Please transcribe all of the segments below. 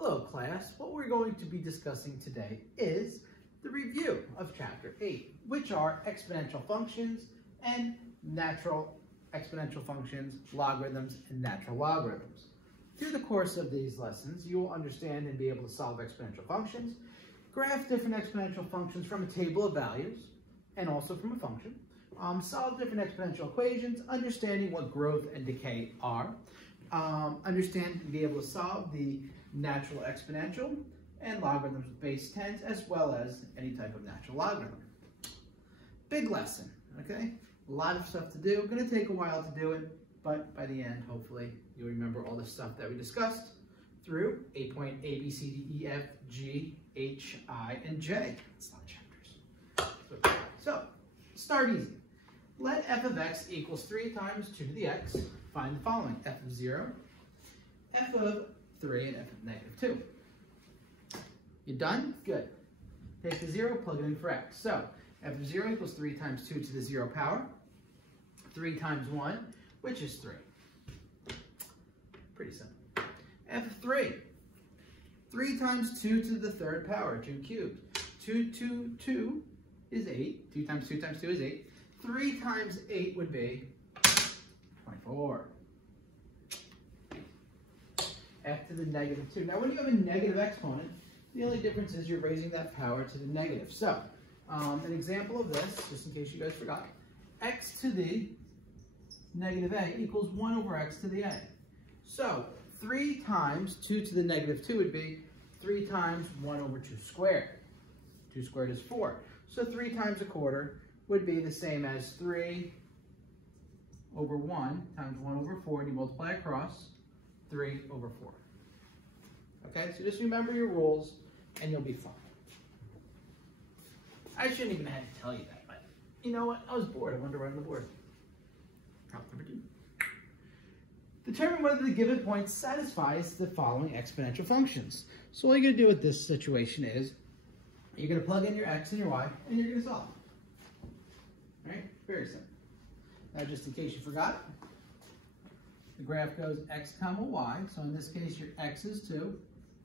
Hello class, what we're going to be discussing today is the review of chapter 8, which are exponential functions and natural exponential functions, logarithms, and natural logarithms. Through the course of these lessons, you will understand and be able to solve exponential functions, graph different exponential functions from a table of values, and also from a function, solve different exponential equations, understanding what growth and decay are, understand and be able to solve the natural exponential and logarithms with base 10s, as well as any type of natural logarithm. Big lesson, okay? A lot of stuff to do. Going to take a while to do it, but by the end, hopefully, you'll remember all the stuff that we discussed through 8.A, B, C, D, E, F, G, H, I, and J. It's not chapters. So, start easy. Let f of x equals 3 times 2 to the x. Find the following: f of 0, f of 3, and f of negative 2. You done? Good. Take the 0, plug it in for x. So, f of 0 equals 3 times 2 to the 0 power. 3 times 1, which is 3. Pretty simple. f of 3. 3 times 2 to the 3rd power, 2 cubed. 2 is 8. 2 times 2 times 2 is 8. 3 times 8 would be 24. F to the negative 2. Now, when you have a negative exponent, the only difference is you're raising that power to the negative. So, an example of this, just in case you guys forgot, x to the negative a equals 1 over x to the a. So, 3 times 2 to the negative 2 would be 3 times 1 over 2 squared. 2 squared is 4. So, 3 times a quarter would be the same as 3 over 1 times 1 over 4, and you multiply across, 3 over 4. Okay, so just remember your rules, and you'll be fine. I shouldn't even have to tell you that, but you know what? I was bored. I wonder why on the board. Problem number 2. Determine whether the given point satisfies the following exponential functions. So all you're going to do with this situation is you're going to plug in your x and your y, and you're going to solve. All right? Very simple. Now, just in case you forgot, the graph goes x comma y. So in this case, your x is 2,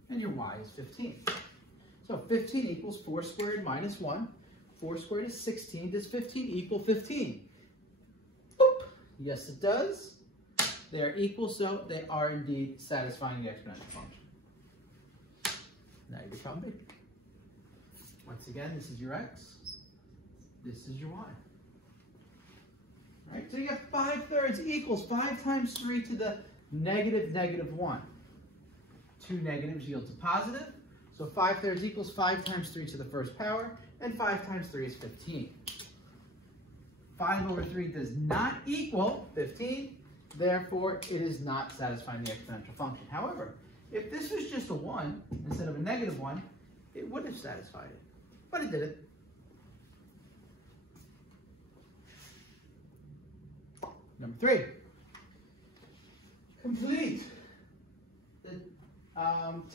and your y is 15. So 15 equals 4 squared minus 1. 4 squared is 16. Does 15 equal 15? Boop. Yes, it does. They are equal, so they are indeed satisfying the exponential function. Now you become big. Once again, this is your x. This is your y. Right? So you get 5/3 equals 5 times 3 to the negative 1. 2 negatives yields a positive. So 5/3 equals 5 times 3 to the 1st power, and 5 times 3 is 15. 5 over 3 does not equal 15, therefore it is not satisfying the exponential function. However, if this was just a 1 instead of a negative 1, it would have satisfied it, but it didn't. Number 3, complete the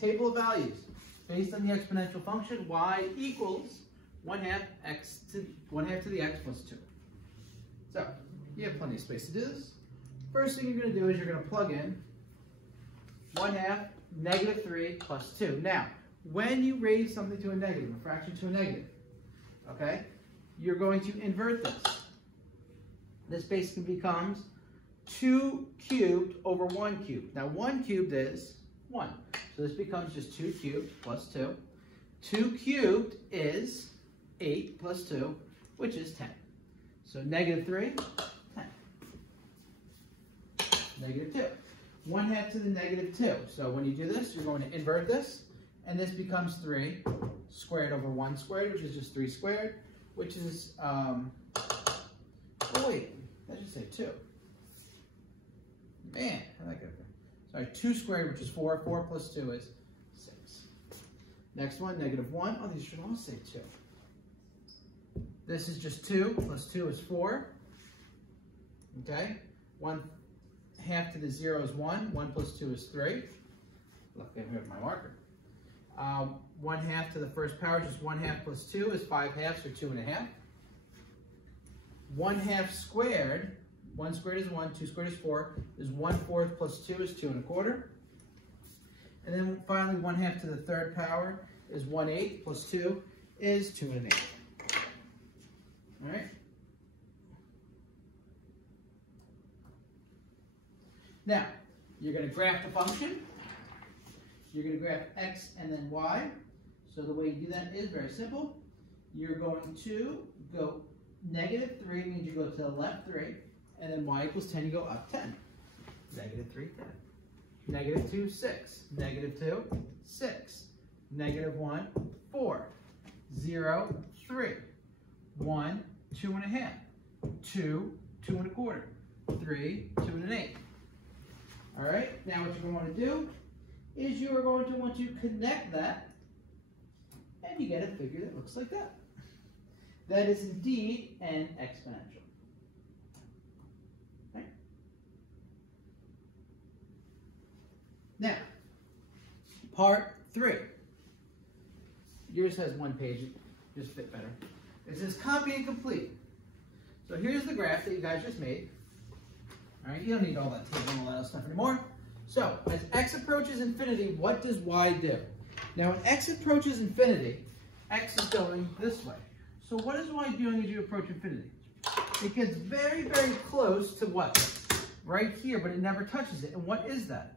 table of values based on the exponential function y equals 1/2 to the x plus 2. So you have plenty of space to do this. First thing you're going to do is you're going to plug in 1/2 negative 3 plus 2. Now, when you raise something to a negative, a fraction to a negative, okay, you're going to invert this. This basically becomes 2 cubed over 1 cubed. Now 1 cubed is 1. So this becomes just 2 cubed plus 2. 2 cubed is 8 plus 2, which is 10. So negative 3, 10. Negative 2. 1/2 to the negative 2. So when you do this, you're going to invert this. And this becomes 3 squared over 1 squared, which is just 3 squared, which is, oh wait, that should say 2. Man, I like it. Sorry, 2 squared, which is 4. 4 plus 2 is 6. Next one, negative 1. Oh, these should all say 2. This is just 2 plus 2 is 4. Okay? 1/2 to the 0 is 1. 1 plus 2 is 3. Luckily, I have my marker. 1/2 to the 1st power, just 1/2 plus 2 is 5/2, or 2.5. 1/2 squared, 1 squared is 1, 2 squared is 4, is 1/4 plus 2 is 2 1/4. And then finally, 1/2 to the third power is 1/8 plus 2 is 2 1/8. All right? Now, you're going to graph the function. You're going to graph x and then y. So the way you do that is very simple. You're going to go -3 means you go to the left 3, and then y equals 10, you go up 10. -3, 10. -2, 6. -2, 6. -1, 4. 0, 3. 1, 2 1/2. 2, 2 1/4. 3, 2 1/8. All right, now what you're going to want to do is you are going to want to connect that, and you get a figure that looks like that. That is indeed an exponential. Okay. Now, part 3. Yours has 1 page, it just fit better. It says copy and complete. So here's the graph that you guys just made. All right, you don't need all that table and all that stuff anymore. So, as x approaches infinity, what does y do? Now, when x approaches infinity, x is going this way. So what is y doing as you approach infinity? It gets very, very close to what? Right here, but it never touches it. And what is that?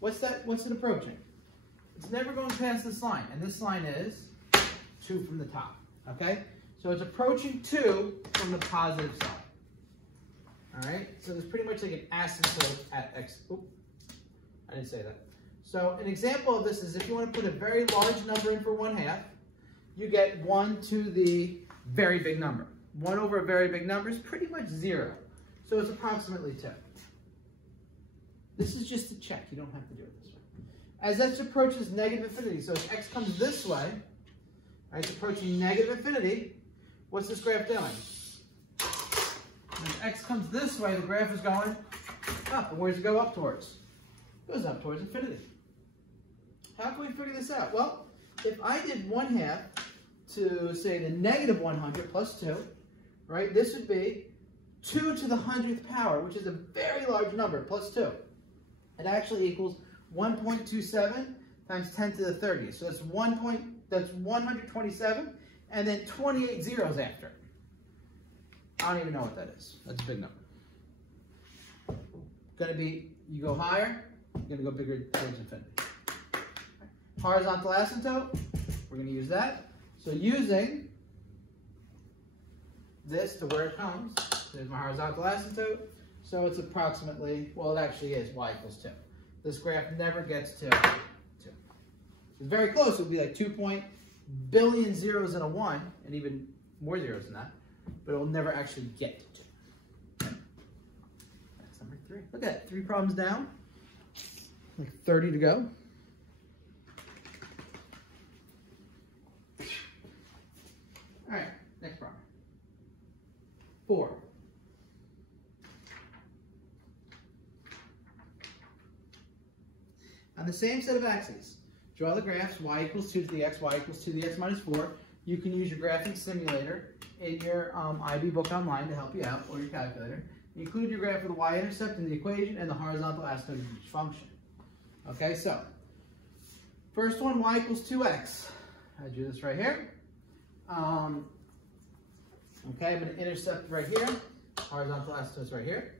What's that? What's it approaching? It's never going past this line. And this line is 2 from the top. Okay? So it's approaching 2 from the positive side. All right, so there's pretty much like an asymptote at x. Oop, I didn't say that. So an example of this is if you want to put a very large number in for 1/2, you get 1 to the very big number. 1 over a very big number is pretty much 0. So it's approximately 2. This is just a check. You don't have to do it this way. As x approaches negative infinity, so as x comes this way, right, it's approaching negative infinity, what's this graph doing? When x comes this way, the graph is going up. And where does it go up towards? It goes up towards infinity. How can we figure this out? Well, if I did 1/2 to, say, the -100 plus 2, right, this would be 2 to the 100th power, which is a very large number, plus 2. It actually equals 1.27 times 10 to the 30th. So that's 127, and then 28 zeros after. I don't even know what that is. That's a big number. Going to be, you go higher, you're going to go bigger towards infinity. Horizontal asymptote, we're going to use that. So using this to where it comes, there's my horizontal asymptote. So it's approximately, well, it actually is y equals 2. This graph never gets to 2. It's very close. It would be like 2 billion zeros and a 1, and even more zeros than that. But it will never actually get to 2. That's number 3. Look at that, 3 problems down, like 30 to go. All right, next problem. 4. On the same set of axes, draw the graphs y equals 2 to the x, y equals 2 to the x minus 4. You can use your graphing simulator in your IB book online to help you out, or your calculator. Include your graph of the y-intercept in the equation and the horizontal asymptote of each function. Okay, so first one, y equals 2x. I drew this right here. Okay, I'm going to intercept right here. Horizontal asymptote is right here.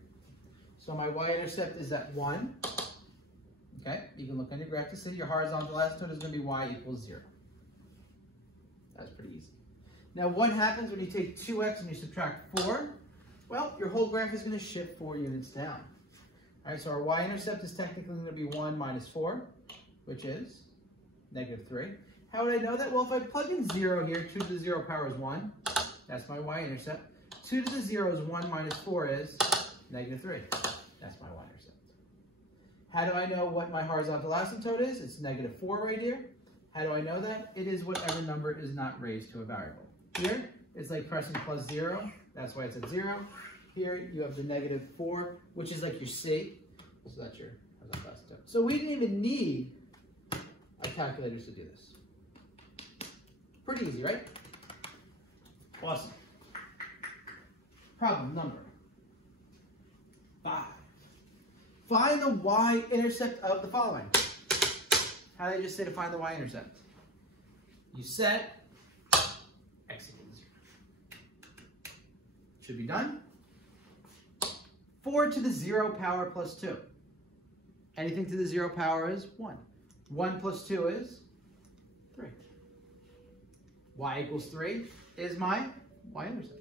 So my y-intercept is at 1. Okay, you can look on your graph to see your horizontal asymptote is going to be y equals 0. That's pretty easy. Now, what happens when you take 2x and you subtract 4? Well, your whole graph is going to shift 4 units down. All right, so our y-intercept is technically going to be 1 minus 4, which is -3. How would I know that? Well, if I plug in 0 here, 2 to the 0 power is 1. That's my y-intercept. 2 to the 0 is 1 minus 4 is -3. That's my y-intercept. How do I know what my horizontal asymptote is? It's -4 right here. How do I know that? It is whatever number is not raised to a variable. Here, it's like pressing +0. That's why it's at 0. Here, you have the -4, which is like your C. So that's your horizontal asymptote. So we didn't even need our calculators to do this. Pretty easy, right? Awesome. Problem number 5. Find the y-intercept of the following. How do they just say to find the y-intercept? You set x equals 0. Should be done. 4 to the 0 power plus 2. Anything to the 0 power is 1. 1 plus 2 is 3. Y equals 3 is my y-intercept.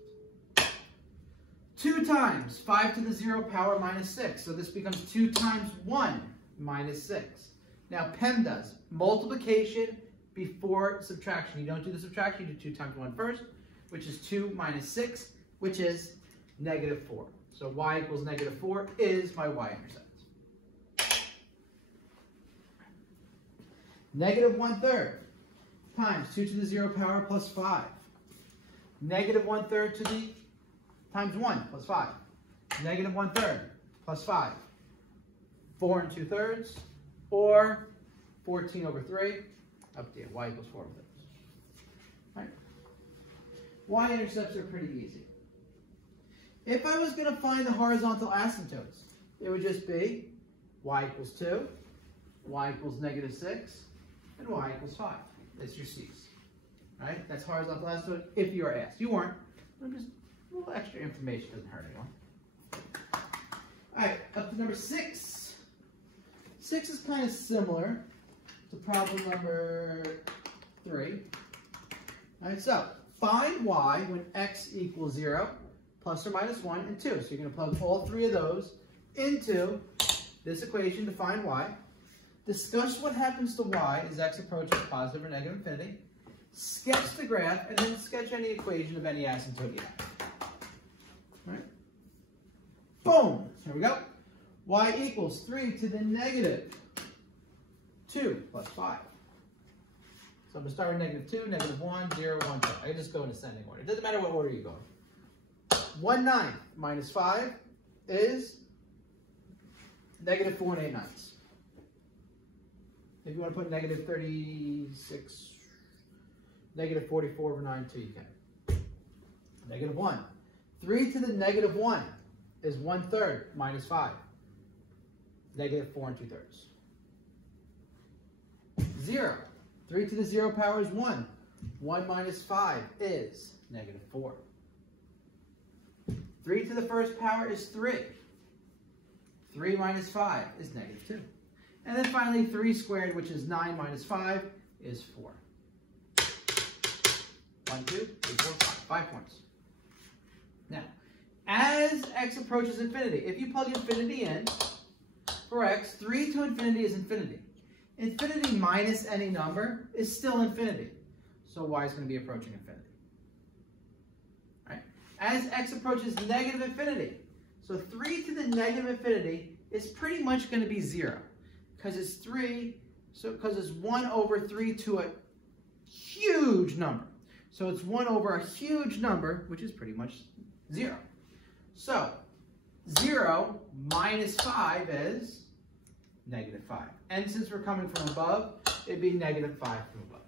2 times 5 to the 0 power minus 6. So this becomes 2 times 1 minus 6. Now PEMDAS, multiplication before subtraction. You don't do the subtraction, you do 2 times 1 first, which is 2 minus 6, which is negative 4. So y equals negative 4 is my y-intercept. Negative 1/3 times 2 to the 0 power plus 5. Negative 1/3 to the times 1 plus 5. Negative 1/3 plus 5. 4 2/3 or 14 over 3. Up to you. Y equals 4 over 3. Right. Y-intercepts are pretty easy. If I was going to find the horizontal asymptotes, it would just be y equals 2, y equals negative 6, and y equals 5. That's your C's. Right? That's horizontal asymptote if you are asked. You weren't. Just a little extra information doesn't hurt anyone. All right, up to number 6. 6 is kind of similar to problem number 3. All right, so find y when x equals 0, plus or minus 1, and 2. So you're going to plug all 3 of those into this equation to find y. Discuss what happens to y as x approaches positive or negative infinity. Sketch the graph, and then sketch any equation of any asymptote you have. All right. Boom! Here we go. Y equals 3 to the negative 2 plus 5. So I'm going to start with negative 2, negative 1, 0, 1, 2. I can just go in ascending order. It doesn't matter what order you go in. 1/9 minus 5 is negative 4 8/9. If you want to put negative 36, negative 44 over 9, 2, you can. Negative 1. 3 to the negative 1 is 1/3 minus 5. Negative 4 2/3. 0. 3 to the 0 power is 1. 1 minus 5 is negative 4. 3 to the first power is 3. 3 minus 5 is negative 2. And then finally 3 squared, which is 9 minus 5, is 4. 1, 2, 3, 4, 5. 5 points. Now, as x approaches infinity, if you plug infinity in for x, 3 to infinity is infinity. Infinity minus any number is still infinity. So y is going to be approaching infinity. Right? As x approaches negative infinity, so 3 to the negative infinity is pretty much going to be 0. Because it's 3, so because it's 1 over 3 to a huge number. So it's 1 over a huge number, which is pretty much 0. So 0 minus 5 is negative 5. And since we're coming from above, it'd be negative 5 from above.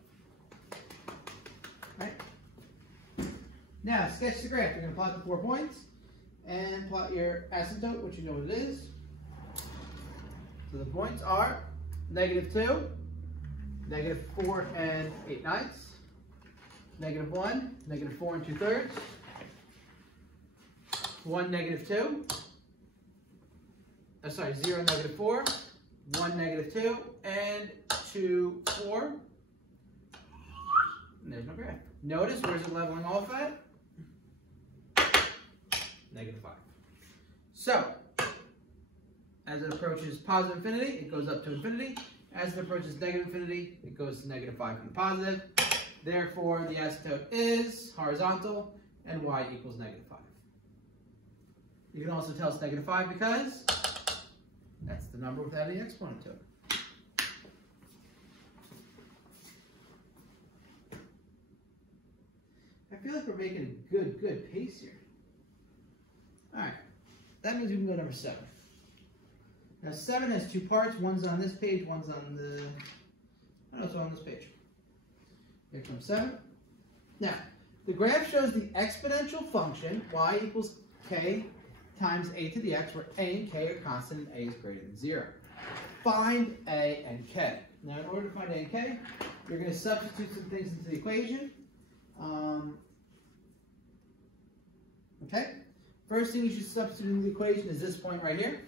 Right? Now, sketch the graph. You're going to plot the 4 points and plot your asymptote, which you know what it is. So the points are negative 2, negative 4 8/9, negative 1, negative 4 2/3, 1, negative 2, 0, negative 4, 1, negative 2, and 2, 4. And there's my graph. Notice, where's it leveling off at? Negative 5. So, as it approaches positive infinity, it goes up to infinity. As it approaches negative infinity, it goes to negative 5 from the positive. Therefore, the asymptote is horizontal, and y equals negative 5. You can also tell it's negative 5 because that's the number without any exponent to it. I feel like we're making a good pace here. All right, that means we can go to number 7. Now 7 has 2 parts. One's on this page, one's on the, oh, it's on this page. Here comes 7. Now, the graph shows the exponential function, y equals k times a to the x, where a and k are constant and a is greater than 0. Find a and k. Now, in order to find a and k, you're going to substitute some things into the equation. Okay? First thing you should substitute into the equation is this point right here,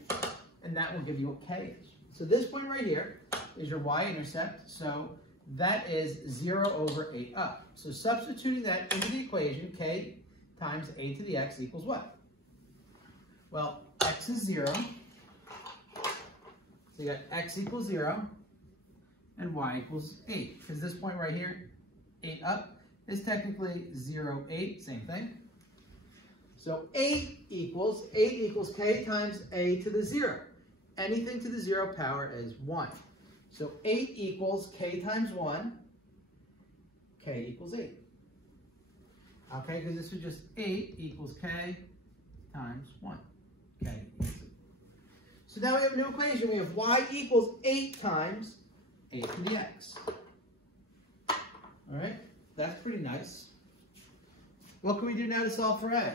and that will give you what k is. So this point right here is your y-intercept, so that is 0 over 8 up. So substituting that into the equation, k times a to the x equals what? Well, x is 0, so you got x equals 0, and y equals 8, because this point right here, 8 up, is technically 0, 8, same thing. So 8 equals k times a to the 0. Anything to the 0 power is 1. So 8 equals k times 1, k equals 8. Okay, because this is just 8 equals k times 1, k equals 8. So now we have a new equation. We have y equals 8 times a to the x. All right, that's pretty nice. What can we do now to solve for a?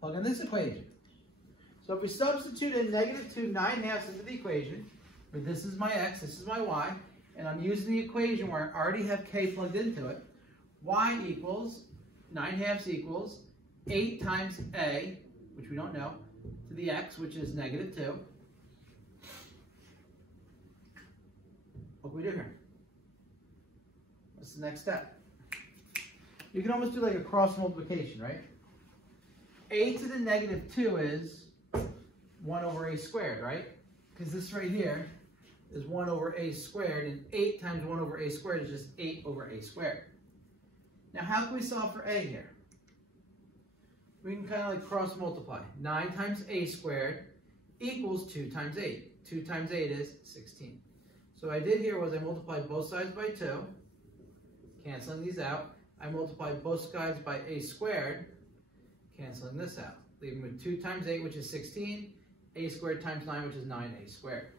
Plug in this equation. So if we substitute in -2 9/2 into the equation, where this is my x, this is my y, and I'm using the equation where I already have k plugged into it, y equals 9/2 equals 8 times a, which we don't know, to the x, which is -2. What can we do here? What's the next step? You can almost do like a cross multiplication, right? A to the -2 is 1 over a squared, right? Because this right here is 1 over a squared, and 8 times 1 over a squared is just 8 over a squared. Now, how can we solve for a here? We can kind of like cross multiply. 9 times a squared equals 2 times 8. 2 times 8 is 16. So what I did here was I multiplied both sides by 2, canceling these out. I multiplied both sides by a squared, canceling this out. Leaving with 2 times 8, which is 16, a squared times 9, which is 9a squared.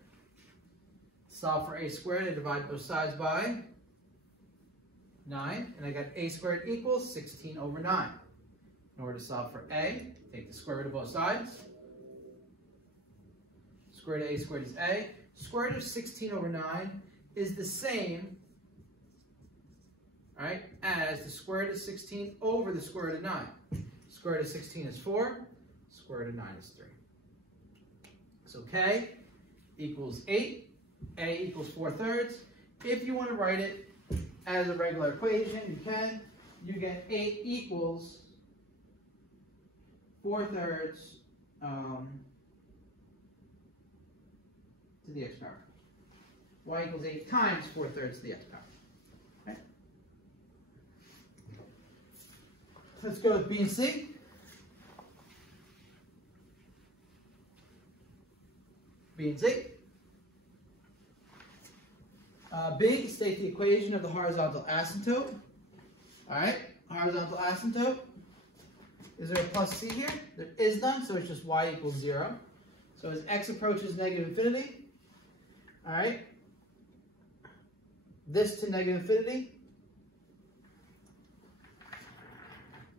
Solve for a squared, I divide both sides by 9, and I got a squared equals 16 over 9. In order to solve for a, take the square root of both sides. Square root of a squared is a. Square root of 16 over 9 is the same, right, as the square root of 16 over the square root of 9. Square root of 16 is 4. Square root of 9 is 3. So k equals 8. A equals 4/3. If you want to write it as a regular equation, you can. You get 8 equals 4/3 to the x power. Y equals 8 times 4/3 to the x power. Okay. Let's go with B and C. B and C. B, state the equation of the horizontal asymptote. All right, horizontal asymptote. Is there a plus C here? There is none, so it's just y equals 0. So as x approaches -infinity, all right, this to -infinity,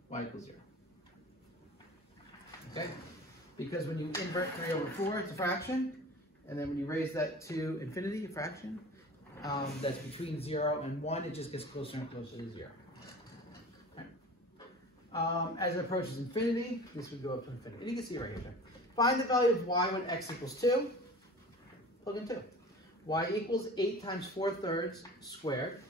y equals 0. Okay, because when you invert 3 over 4, it's a fraction, and then when you raise that to infinity, a fraction, that's between 0 and 1, it just gets closer and closer to 0. Okay. As it approaches infinity, this would go up to infinity. And you can see it right here. Find the value of y when x equals 2. Plug in 2. Y equals 8 times 4/3 squared.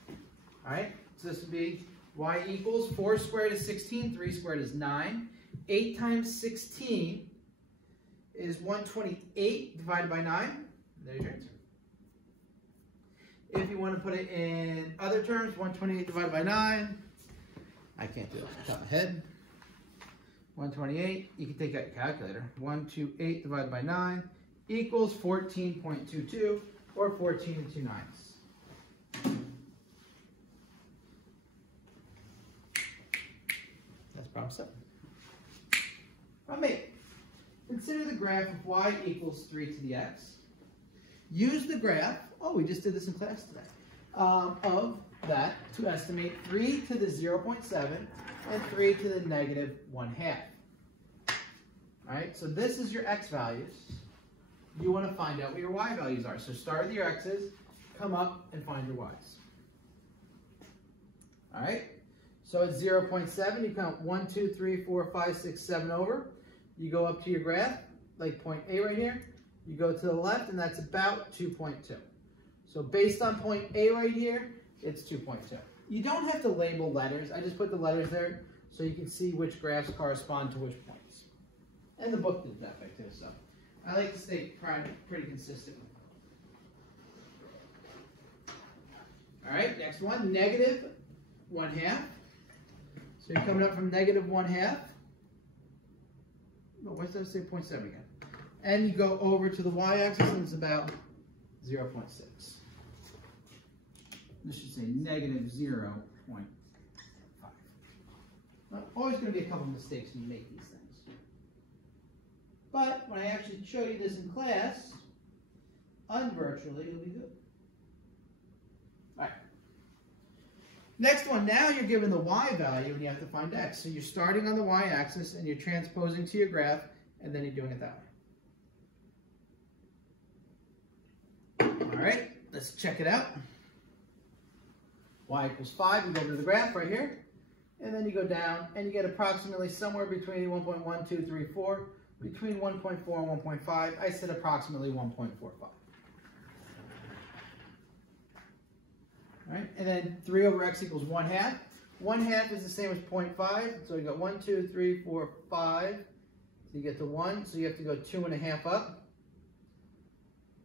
All right, so this would be y equals 4 squared is 16, 3 squared is 9. 8 times 16 is 128 divided by 9. There's your answer. If you want to put it in other terms, 128 divided by 9, I can't do it off the top of my head. 128, you can take out your calculator. 128 divided by 9 equals 14.22, or 14 2/9. That's problem 7. Problem 8. Consider the graph of y equals 3 to the x. Use the graph, oh, we just did this in class today, of that to estimate 3 to the 0.7 and 3 to the negative 1/2. All right, so this is your x values. You want to find out what your y values are. So start with your x's, come up and find your y's. All right, so at 0.7, you count 1, 2, 3, 4, 5, 6, 7 over. You go up to your graph, like point A right here. You go to the left, and that's about 2.2. So based on point A right here, it's 2.2. You don't have to label letters. I just put the letters there so you can see which graphs correspond to which points. And the book did that back too, so I like to stay pretty consistent. All right, next one, negative 1/2. So you're coming up from negative 1/2. Oh, why does that say 0.7 again? And you go over to the y-axis, and it's about 0.6. This should say negative 0.5. Now, always going to be a couple mistakes when you make these things. But when I actually show you this in class, unvirtually, it'll be good. All right. Next one, now you're given the y value and you have to find x. So you're starting on the y-axis and you're transposing to your graph, and then you're doing it that way. All right, let's check it out. Y equals 5, you go to the graph right here, and then you go down and you get approximately somewhere between 1.1, 2, 3, 4, between 1.4 and 1.5. I said approximately 1.45. All right, and then 3 over x equals 1/2. 1/2 is the same as 0.5, so you got 1, 2, 3, 4, 5. So you get to 1, so you have to go 2.5 up.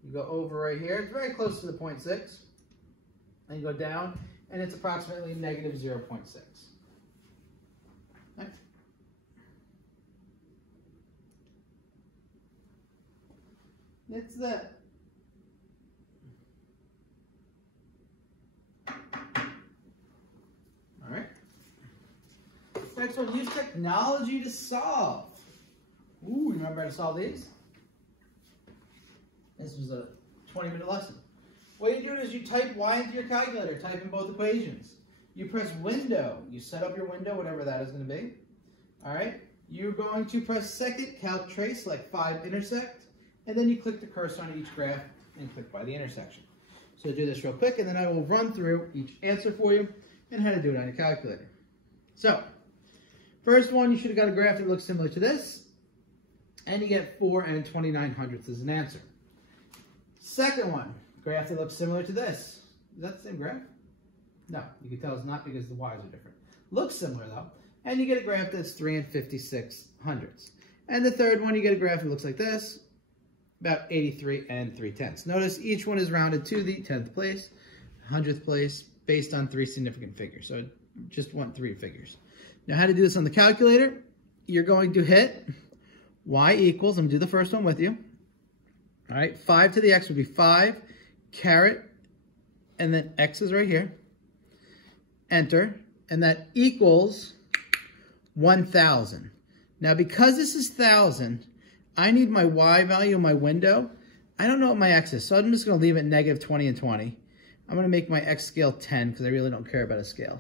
You go over right here. It's very close to the 0.6. And you go down, and it's approximately negative 0.6. Right. That's that. All right. Next one, use technology to solve. Ooh, remember how to solve these? This was a 20-minute lesson. What you do is you type y into your calculator, type in both equations. You press window. You set up your window, whatever that is going to be. All right. You're going to press second, calc trace, like 5 intersect, and then you click the cursor on each graph and click by the intersection. So do this real quick, and then I will run through each answer for you and how to do it on your calculator. So, first one, you should have got a graph that looks similar to this, and you get 4 and 29/100ths as an answer. Second one, graph that looks similar to this. Is that the same graph? No, you can tell it's not because the y's are different. Looks similar though. And you get a graph that's 3 and 56/100ths. And the third one, you get a graph that looks like this, about 83 and 3/10. Notice each one is rounded to the 10th place, 100th place, based on 3 significant figures. So just want 3 figures. Now how to do this on the calculator, you're going to hit y equals, I'm going to do the first one with you. All right, 5 to the x would be 5, caret, and then x is right here. Enter, and that equals 1,000. Now because this is 1,000, I need my y value in my window. I don't know what my x is, so I'm just going to leave it negative 20 and 20. I'm going to make my x scale 10 because I really don't care about a scale.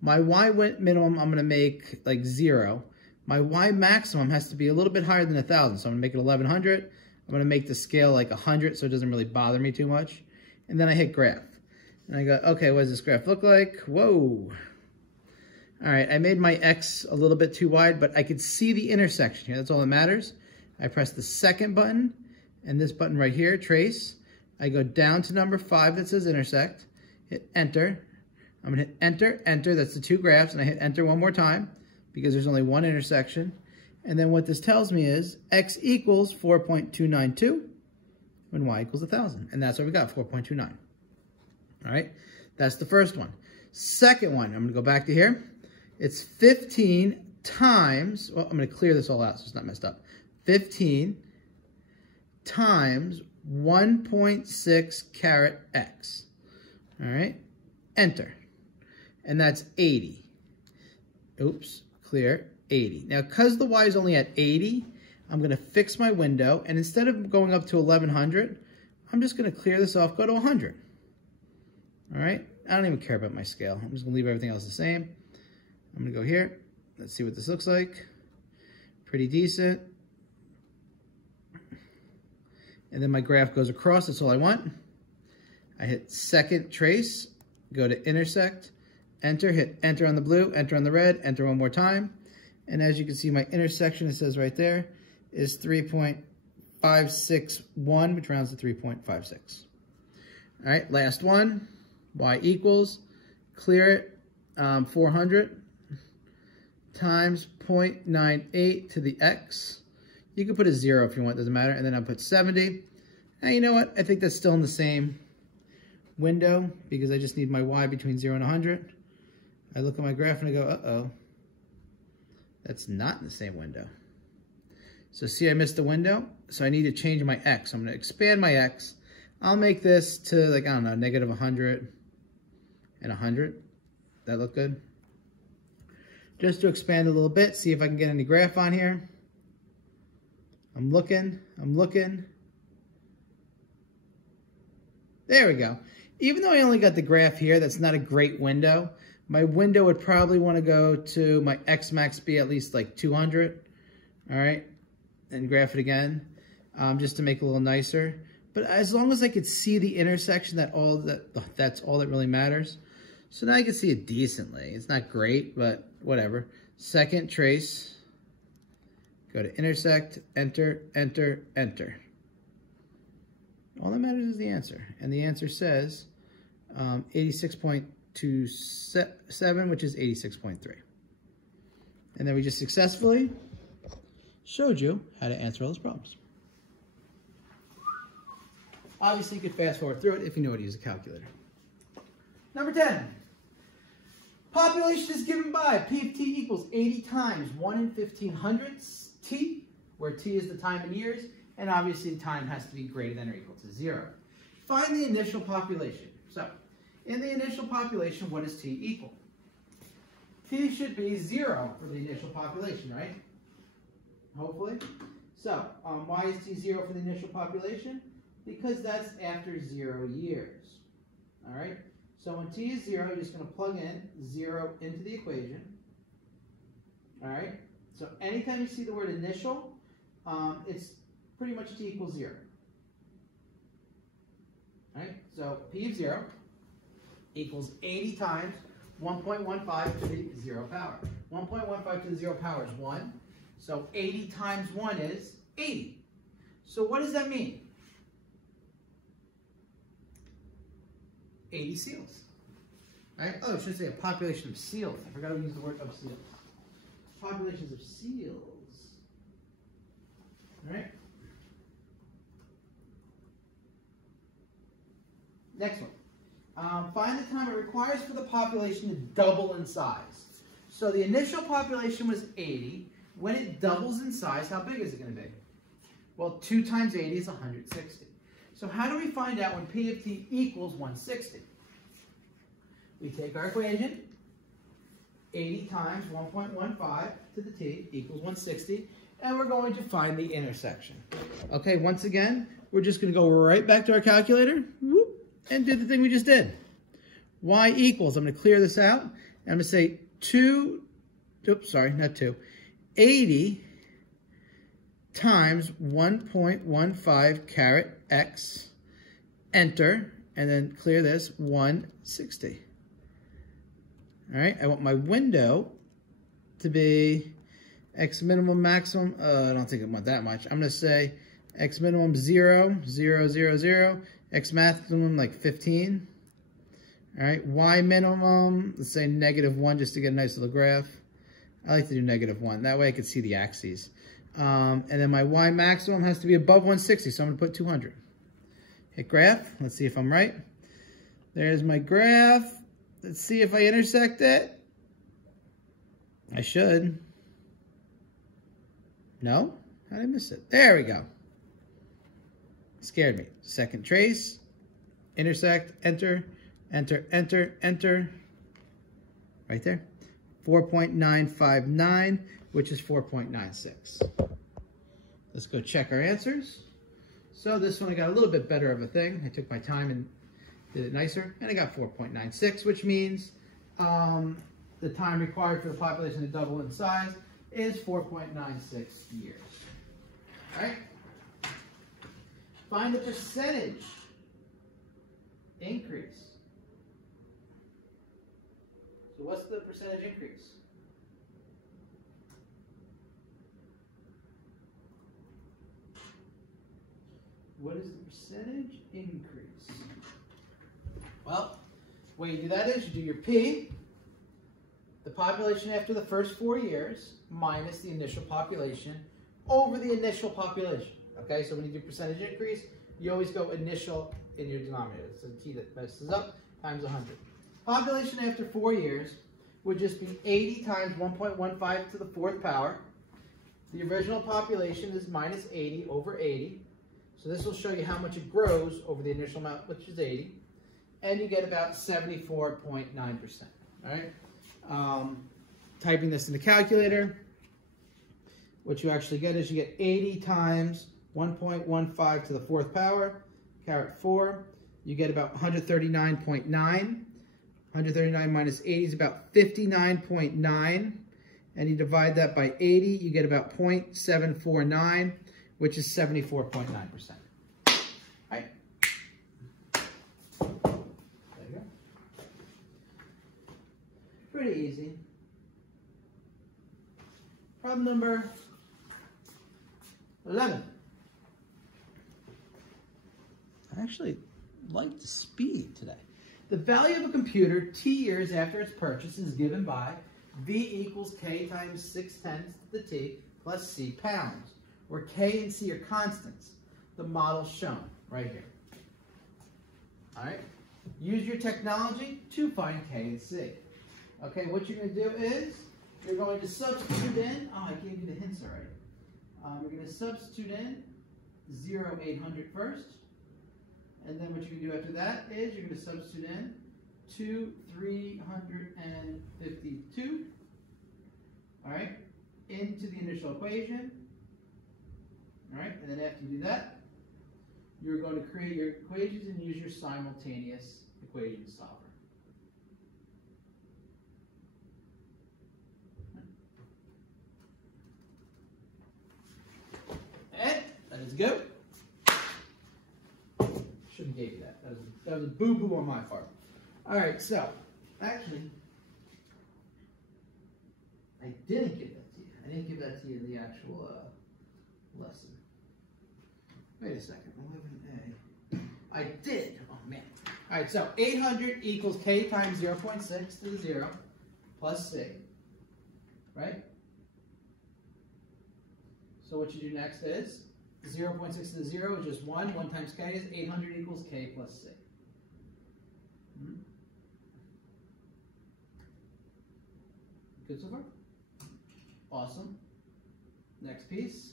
My y minimum, I'm going to make like 0. My y maximum has to be a little bit higher than 1,000, so I'm going to make it 1,100. I'm going to make the scale like 100 so it doesn't really bother me too much. And then I hit graph. And I go, okay, what does this graph look like? Whoa. All right, I made my x a little bit too wide, but I could see the intersection here. That's all that matters. I press the second button and this button right here, trace. I go down to number 5 that says intersect, hit enter. I'm going to hit enter, enter. That's the 2 graphs, and I hit enter one more time because there's only one intersection. And then what this tells me is x equals 4.292 when y equals 1,000. And that's what we got, 4.29. All right, that's the first one. Second one, I'm going to go back to here. It's 15 times, well, I'm going to clear this all out so it's not messed up. 15 times 1.6 caret x. All right, enter. And that's 80. Oops, clear, 80. Now, because the y is only at 80, I'm going to fix my window. And instead of going up to 1,100, I'm just going to clear this off, go to 100. All right, I don't even care about my scale. I'm just gonna leave everything else the same. I'm gonna go here. Let's see what this looks like. Pretty decent. And then my graph goes across, that's all I want. I hit second trace, go to intersect, enter, hit enter on the blue, enter on the red, enter one more time. And as you can see, my intersection, it says right there, is 3.561, which rounds to 3.56. All right, last one, y equals, clear it, 400 times 0.98 to the x. You can put a 0 if you want, doesn't matter. And then I'll put 70. And you know what? I think that's still in the same window because I just need my y between 0 and 100. I look at my graph and I go, uh-oh. That's not in the same window. So see, I missed the window. So I need to change my x. I'm going to expand my x. I'll make this to, like, I don't know, negative 100 and 100. That look good? Just to expand a little bit, see if I can get any graph on here. I'm looking. There we go. Even though I only got the graph here, that's not a great window. My window would probably want to go to my x max be at least like 200. All right, and graph it again, just to make it a little nicer. But as long as I could see the intersection, that's all that really matters. So now I can see it decently. It's not great, but whatever. Second trace, go to intersect, enter, enter, enter. All that matters is the answer. And the answer says 86.27, which is 86.3. And then we just successfully showed you how to answer all those problems. Obviously, you could fast forward through it if you know how to use a calculator. Number 10. Population is given by P of t equals 80 times 1 in 1500 t, where t is the time in years, and obviously time has to be greater than or equal to 0. Find the initial population. So, in the initial population, what does t equal? T should be 0 for the initial population, right? Hopefully. So, why is t 0 for the initial population? Because that's after 0 years. All right? So when t is 0, you're just going to plug in 0 into the equation. All right? So anytime you see the word initial, it's pretty much t equals 0. All right? So p of 0 equals 80 times 1.15 to the 0 power. 1.15 to the 0 power is 1. So 80 times 1 is 80. So what does that mean? 80 seals. Right? Oh, I should say a population of seals. I forgot to use the word of seals. Populations of seals. All right? Next one. Find the time it requires for the population to double in size. So the initial population was 80. When it doubles in size, how big is it going to be? Well, 2 times 80 is 160. So how do we find out when P of t equals 160? We take our equation, 80 times 1.15 to the t equals 160, and we're going to find the intersection. Okay, once again, we're just going to go right back to our calculator, whoop, and do the thing we just did. Y equals, I'm going to clear this out, and I'm going to say 80 times 1.15 caret x, enter, and then clear this, 160. All right, I want my window to be x minimum maximum. I don't think I want that much. I'm going to say x minimum 0, 0, 0, 0, x maximum like 15. All right, y minimum, let's say -1 just to get a nice little graph. I like to do -1. That way I can see the axes. And then my y maximum has to be above 160, so I'm going to put 200. Hit graph. Let's see if I'm right. There's my graph. Let's see if I intersect it. I should. No? How did I miss it? There we go. Scared me. Second trace. Intersect. Enter. Enter. Enter. Enter. Right there. 4.959, which is 4.96. Let's go check our answers. So this one I got a little bit better of a thing. I took my time and Did it nicer, and I got 4.96, which means the time required for the population to double in size is 4.96 years. All right? Find the percentage increase. So what's the percentage increase? What is the percentage increase? Well, the way you do that is you do your P, the population after the first 4 years, minus the initial population over the initial population. Okay, so when you do percentage increase, you always go initial in your denominator. It's the key that messes up, times 100. Population after 4 years would just be 80 times 1.15 to the 4th power. The original population is minus 80 over 80. So this will show you how much it grows over the initial amount, which is 80. And you get about 74.9%. All right. Typing this in the calculator, what you actually get is you get 80 times 1.15 to the 4th power, carrot 4. You get about 139.9. 139 minus 80 is about 59.9. And you divide that by 80, you get about 0.749, which is 74.9%. All right. There you go. Pretty easy. Problem number 11. I actually like the speed today. The value of a computer T years after its purchase is given by V equals K times 6/10 to the T plus C pounds, where K and C are constants. The model shown right here. All right. Use your technology to find K and C. Okay, what you're going to do is you're going to substitute in, I gave you the hints already. We're going to substitute in 0, 800 first. And then what you can do after that is you're going to substitute in 2, 352. All right, into the initial equation. All right, and then after you do that, you're going to create your equations and use your simultaneous equation solver. And that is go. Shouldn't have gave you that. That was a boo-boo on my part. All right, so actually, I didn't give that to you. I didn't give that to you in the actual lesson. Wait a second, 11A. I did. Oh man. All right, so 800 equals K times 0.6 to the 0 plus C. Right? So what you do next is 0.6 to the 0 is just 1. 1 times K is 800 equals K plus C. Good so far? Awesome. Next piece.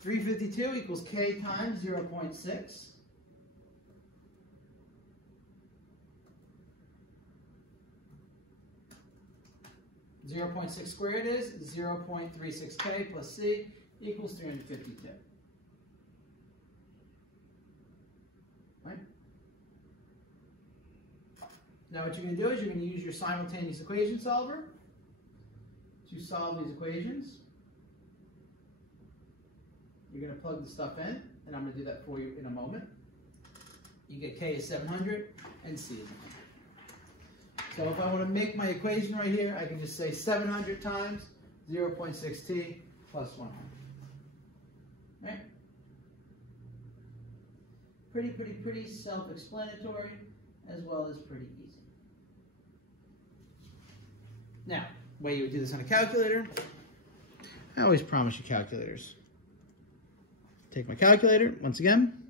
352 equals K times 0.6. Zero 0.6 squared is 0.36K plus C equals 352. Right? Now what you're going to do is you're going to use your simultaneous equation solver to solve these equations. You're going to plug the stuff in, and I'm going to do that for you in a moment. You get K is 700 and C is 100. So if I want to make my equation right here, I can just say 700 times 0.6T plus 100. Right? Pretty self-explanatory, as well as pretty easy. Now, the way you would do this on a calculator, I always promise you calculators. Take my calculator, once again.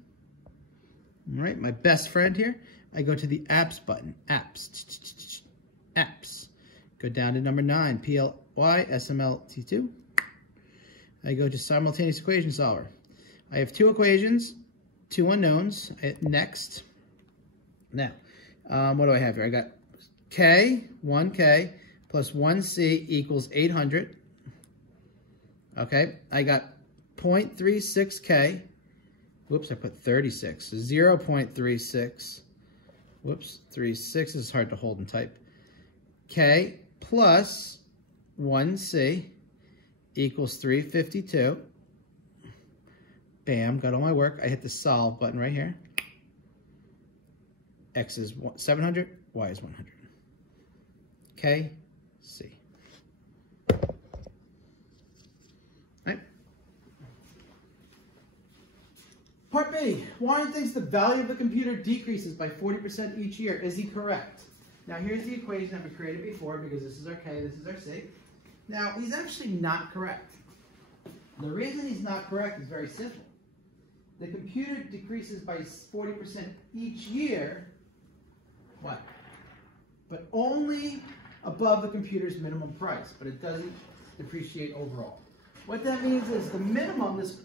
All right, my best friend here. I go to the apps button, apps, apps. Go down to number 9, PLY, SMLT2. I go to simultaneous equation solver. I have 2 equations, 2 unknowns. Next. Now, what do I have here? I got K, 1K, plus 1C equals 800. Okay, I got 0.36K Whoops, I put 36. 0.36. Whoops, 36 is hard to hold and type. K plus 1C equals 352. Bam, got all my work. I hit the solve button right here. X is 700, Y is 100. K, C. Right. Part B, Warren thinks the value of the computer decreases by 40% each year. Is he correct? Now here's the equation that we created before, because this is our K, this is our C. Now he's actually not correct. The reason he's not correct is very simple. The computer decreases by 40% each year. What? But only above the computer's minimum price, but it doesn't depreciate overall. What that means is the minimum this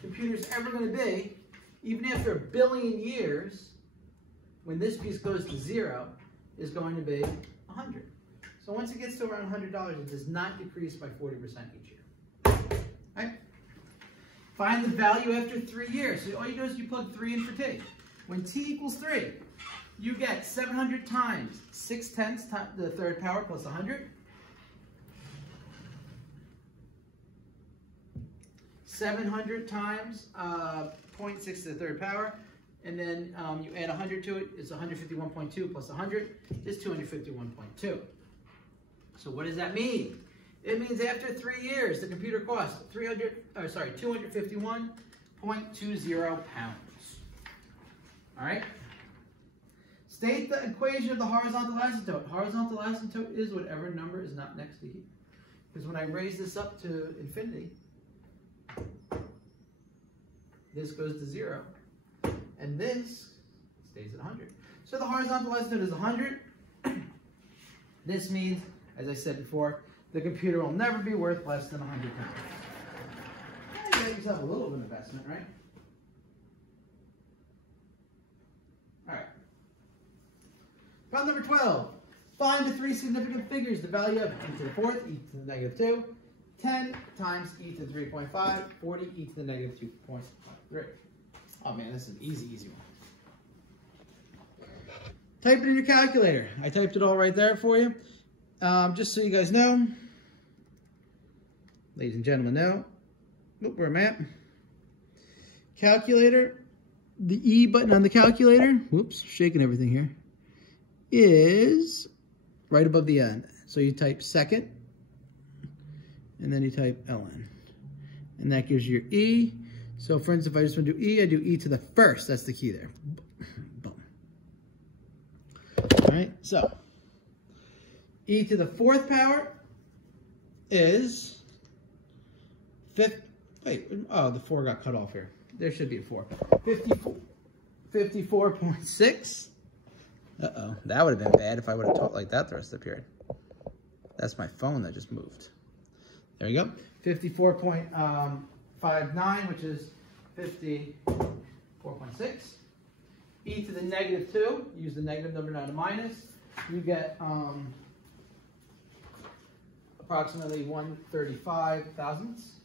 computer is ever going to be, even after 1 billion years, when this piece goes to 0, is going to be 100. So once it gets to around $100, it does not decrease by 40% each year. Right? Find the value after 3 years. So all you do is you plug 3 in for t. When t equals 3, you get 700 times 6/10 times the third power plus 100. 700 times 0.6 to the third power. And then you add 100 to it. It's 151.2 plus 100 is 251.2. So what does that mean? It means after 3 years, the computer costs 251.20 pounds. All right? State the equation of the horizontal asymptote. Horizontal asymptote is whatever number is not next to here. Because when I raise this up to infinity, this goes to 0. And this stays at 100. So the horizontal asymptote is 100. This means, as I said before, the computer will never be worth less than 100 pounds. You get yourself a little bit of investment, right? All right. Problem number 12. Find the 3 significant figures, the value of e to the 4th, e to the negative 2, 10 times e to the 3.5, 40 e to the negative 2.53. Oh man, this is an easy one. Type it in your calculator. I typed it all right there for you. Just so you guys know, ladies and gentlemen know, look where I'm at. Calculator, the E button on the calculator, whoops, shaking everything here, is right above the end. So you type second, and then you type ln. And that gives you your E. So for instance, if I just want to do E, I do E to the 1st. That's the key there. Boom. All right, so e to the 4th power is 5th. Wait, oh, the 4 got cut off here. There should be a 4. 54.6. Uh-oh, that would have been bad if I would have taught like that the rest of the period. That's my phone that just moved. There you go. 54.59, which is 54.6. E to the negative 2, use the negative number, not a minus. You get approximately 135 thousandths.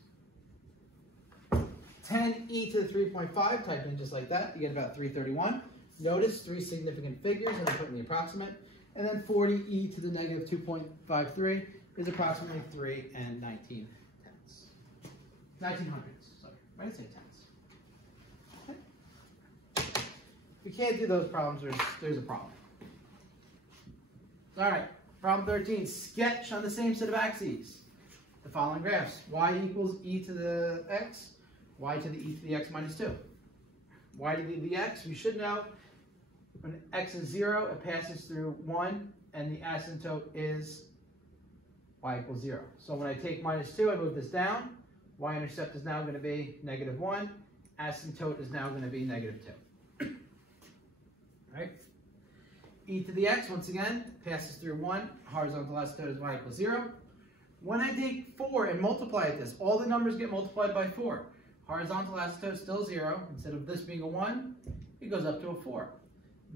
10 e to the 3.5, type in just like that, you get about 331. Notice 3 significant figures, and I put in the approximate. And then 40 e to the negative 2.53 is approximately 3 and 19 tenths. 1900ths, sorry, why did I say tenths? Okay. If you can't do those problems, there's a problem. All right, problem 13, sketch on the same set of axes the following graphs. Y equals e to the x, y to the e to the x minus 2. Y to the x, we should know when x is 0, it passes through 1, and the asymptote is y equals 0. So when I take minus 2, I move this down. Y-intercept is now going to be negative 1. Asymptote is now going to be negative 2. Right? E to the x, once again, passes through 1. Horizontal asymptote is y equals 0. When I take 4 and multiply it this, all the numbers get multiplied by 4. Horizontal asymptote is still 0. Instead of this being a 1, it goes up to a 4.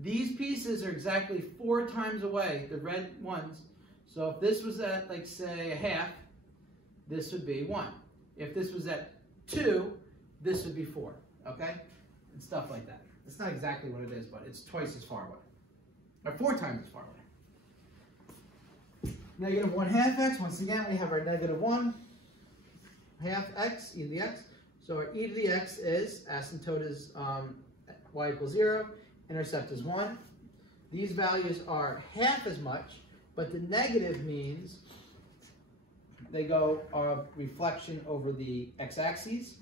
These pieces are exactly 4 times away, the red ones. So if this was at, like, say, a half, this would be 1. If this was at 2, this would be 4, okay? And stuff like that. It's not exactly what it is, but it's twice as far away. Or 4 times as far away. Negative 1/2 x, once again, we have our negative 1/2 x, e to the x. So our e to the x is, asymptote is y equals 0, intercept is 1. These values are half as much, but the negative means they go reflection over the x-axis.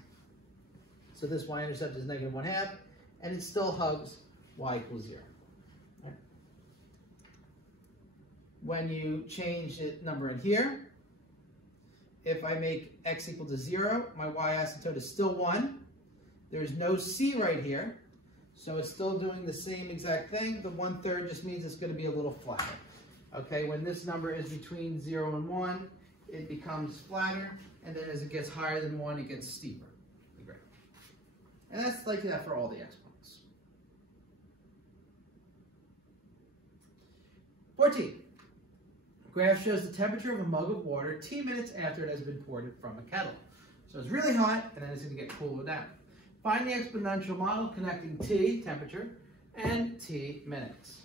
So this y-intercept is negative 1/2, and it still hugs y equals 0. Right. When you change the number in here, if I make x equal to 0, my y-asymptote is still 1. There's no c right here, so it's still doing the same exact thing. The 1/3 just means it's going to be a little flatter. Okay, when this number is between 0 and 1, it becomes flatter, and then as it gets higher than 1, it gets steeper. And that's like that for all the exponents. 14. Graph shows the temperature of a mug of water t minutes after it has been poured from a kettle. So it's really hot, and then it's going to get cooler down. Find the exponential model connecting t, temperature, and t minutes.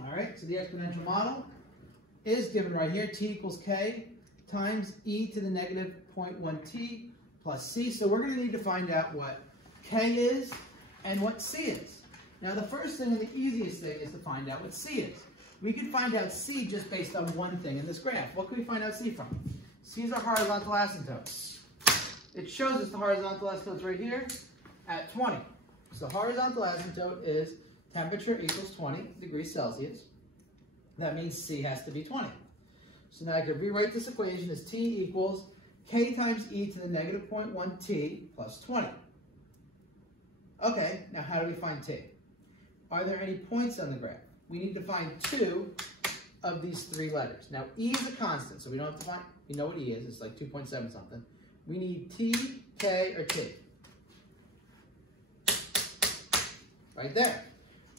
All right, so the exponential model is given right here. T equals k times e to the negative 0.1t plus c. So we're going to need to find out what k is and what c is. Now the first thing and the easiest thing is to find out what c is. We can find out c just based on one thing in this graph. What can we find out c from? C is our horizontal asymptote. It shows us the horizontal asymptotes right here at 20. So horizontal asymptote is temperature equals 20 degrees Celsius. That means c has to be 20. So now I can rewrite this equation as t equals k times e to the negative 0.1t plus 20. Okay, now how do we find t? Are there any points on the graph? We need to find 2 of these 3 letters. Now e is a constant, so we don't have to find, we know what e is, it's like 2.7 something. We need t, k, or t. Right there.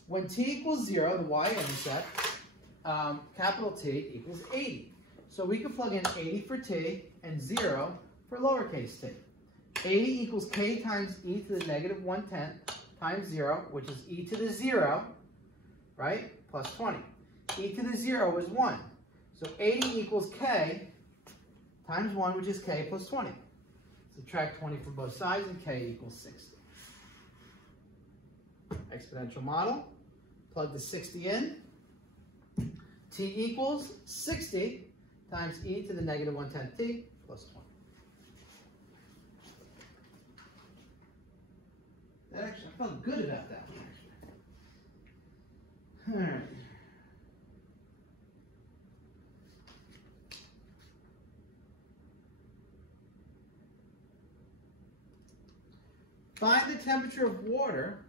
When t equals 0, the y-intercept, capital T equals 80. So we can plug in 80 for t and 0 for lowercase t. 80 equals k times e to the negative 1/10 times 0, which is e to the 0, right, plus 20. E to the 0 is 1. So 80 equals k times 1, which is k plus 20. Subtract 20 from both sides, and k equals 60. Exponential model. Plug the 60 in. T equals 60 times e to the negative 1/10 t plus 20. That actually, I felt good about that one, actually. All right. Find the temperature of water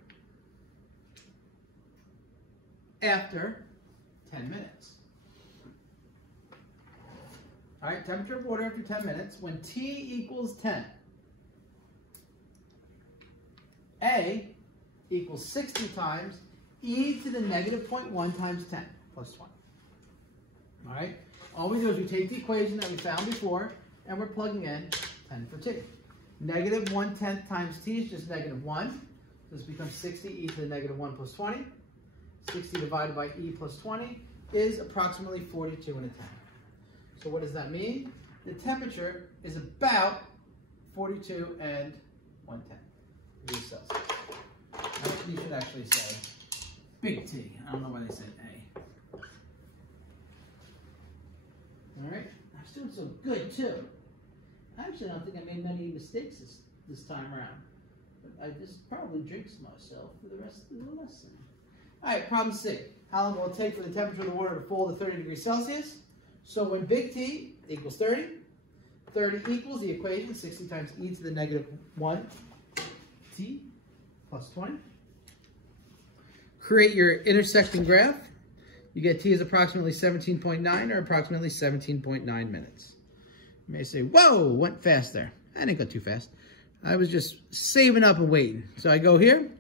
after 10 minutes. All right, temperature of water after 10 minutes when t equals 10. A equals 60 times e to the negative 0.1 times 10 plus 20. All right, all we do is we take the equation that we found before and we're plugging in 10 for t. Negative 1/10 times t is just negative 1. So this becomes 60 e to the negative 1 plus 20. 60 divided by e plus 20 is approximately 42 and a 10. So what does that mean? The temperature is about 42 and 1/10 degrees Celsius. You should actually say big T. I don't know why they said A. All right, I was doing so good too. I actually don't think I made many mistakes this time around. But I just probably jinxed myself for the rest of the lesson. All right, problem C. How long will it take for the temperature of the water to fall to 30 degrees Celsius? So when big T equals 30, 30 equals the equation, 60 times e to the negative 1 t plus 20. Create your intersecting graph. You get t is approximately 17.9 or approximately 17.9 minutes. You may say, whoa, went fast there. I didn't go too fast. I was just saving up and waiting. So I go here,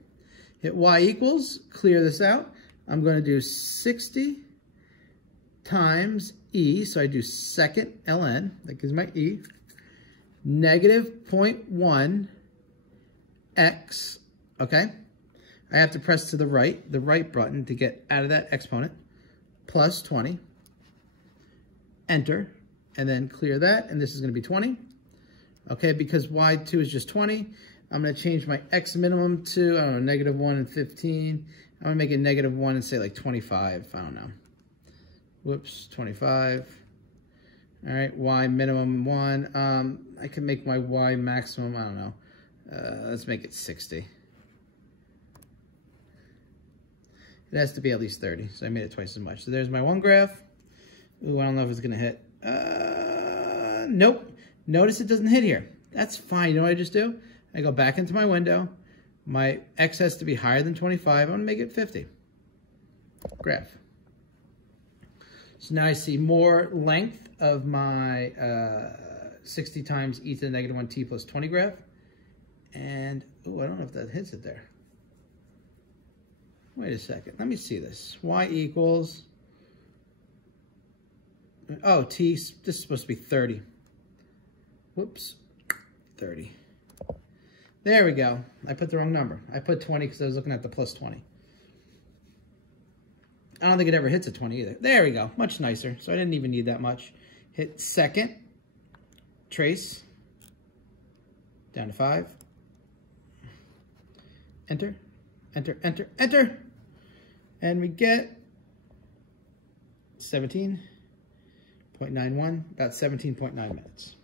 hit y equals, clear this out. I'm going to do 60 times e, so I do second ln, that gives my e, negative 0.1 x, okay? I have to press to the right button to get out of that exponent, plus 20, enter, and then clear that, and this is gonna be 20. Okay, because y2 is just 20, I'm gonna change my x minimum to, I don't know, negative 1 and 15. I'm gonna make it negative 1 and say like 25, I don't know. Whoops, 25. All right, y minimum 1. I can make my y maximum, I don't know. Let's make it 60. It has to be at least 30, so I made it twice as much. So there's my one graph. Ooh, I don't know if it's gonna hit. Nope. Notice it doesn't hit here. That's fine. You know what I just do? I go back into my window. My x has to be higher than 25. I'm gonna make it 50. Graph. So now I see more length of my 60 times e to the negative 1t plus 20 graph. And, oh, I don't know if that hits it there. Wait a second. Let me see this. Y equals, oh, t, this is supposed to be 30. Whoops, 30. There we go. I put the wrong number. I put 20 because I was looking at the plus 20. I don't think it ever hits a 20 either. There we go. Much nicer. So I didn't even need that much. Hit second. Trace. Down to 5. Enter. Enter, enter, enter. And we get 17.91, about 17.9 minutes.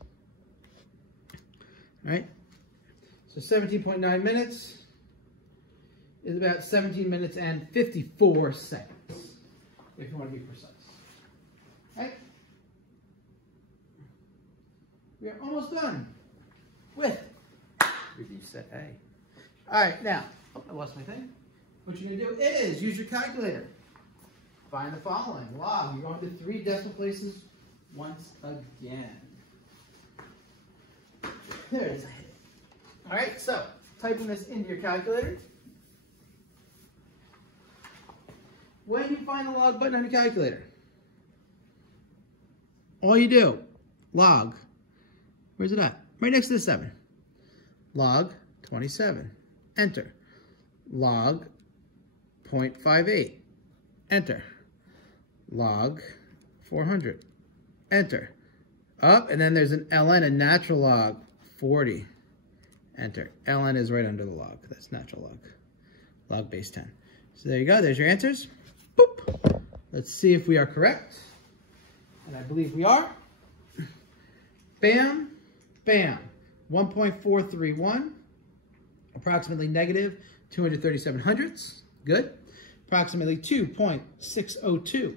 All right, so 17.9 minutes is about 17 minutes and 54 seconds, if you want to be precise. All right, we are almost done with review set A. All right, now, oh, I lost my thing. What you're gonna do is use your calculator. Find the following. Log, you're going to 3 decimal places once again. There it is. All right, so typing this into your calculator. When you find the log button on your calculator, all you do, log, where's it at? Right next to the 7. Log 27, enter. Log 0.58, enter. Log 400, enter. Up, and then there's an ln, a natural log, 40, enter. ln is right under the log. That's natural log. Log base 10. So there you go. There's your answers. Boop. Let's see if we are correct. And I believe we are. Bam, bam. 1.431, approximately negative 237 hundredths. Good. Approximately 2.602,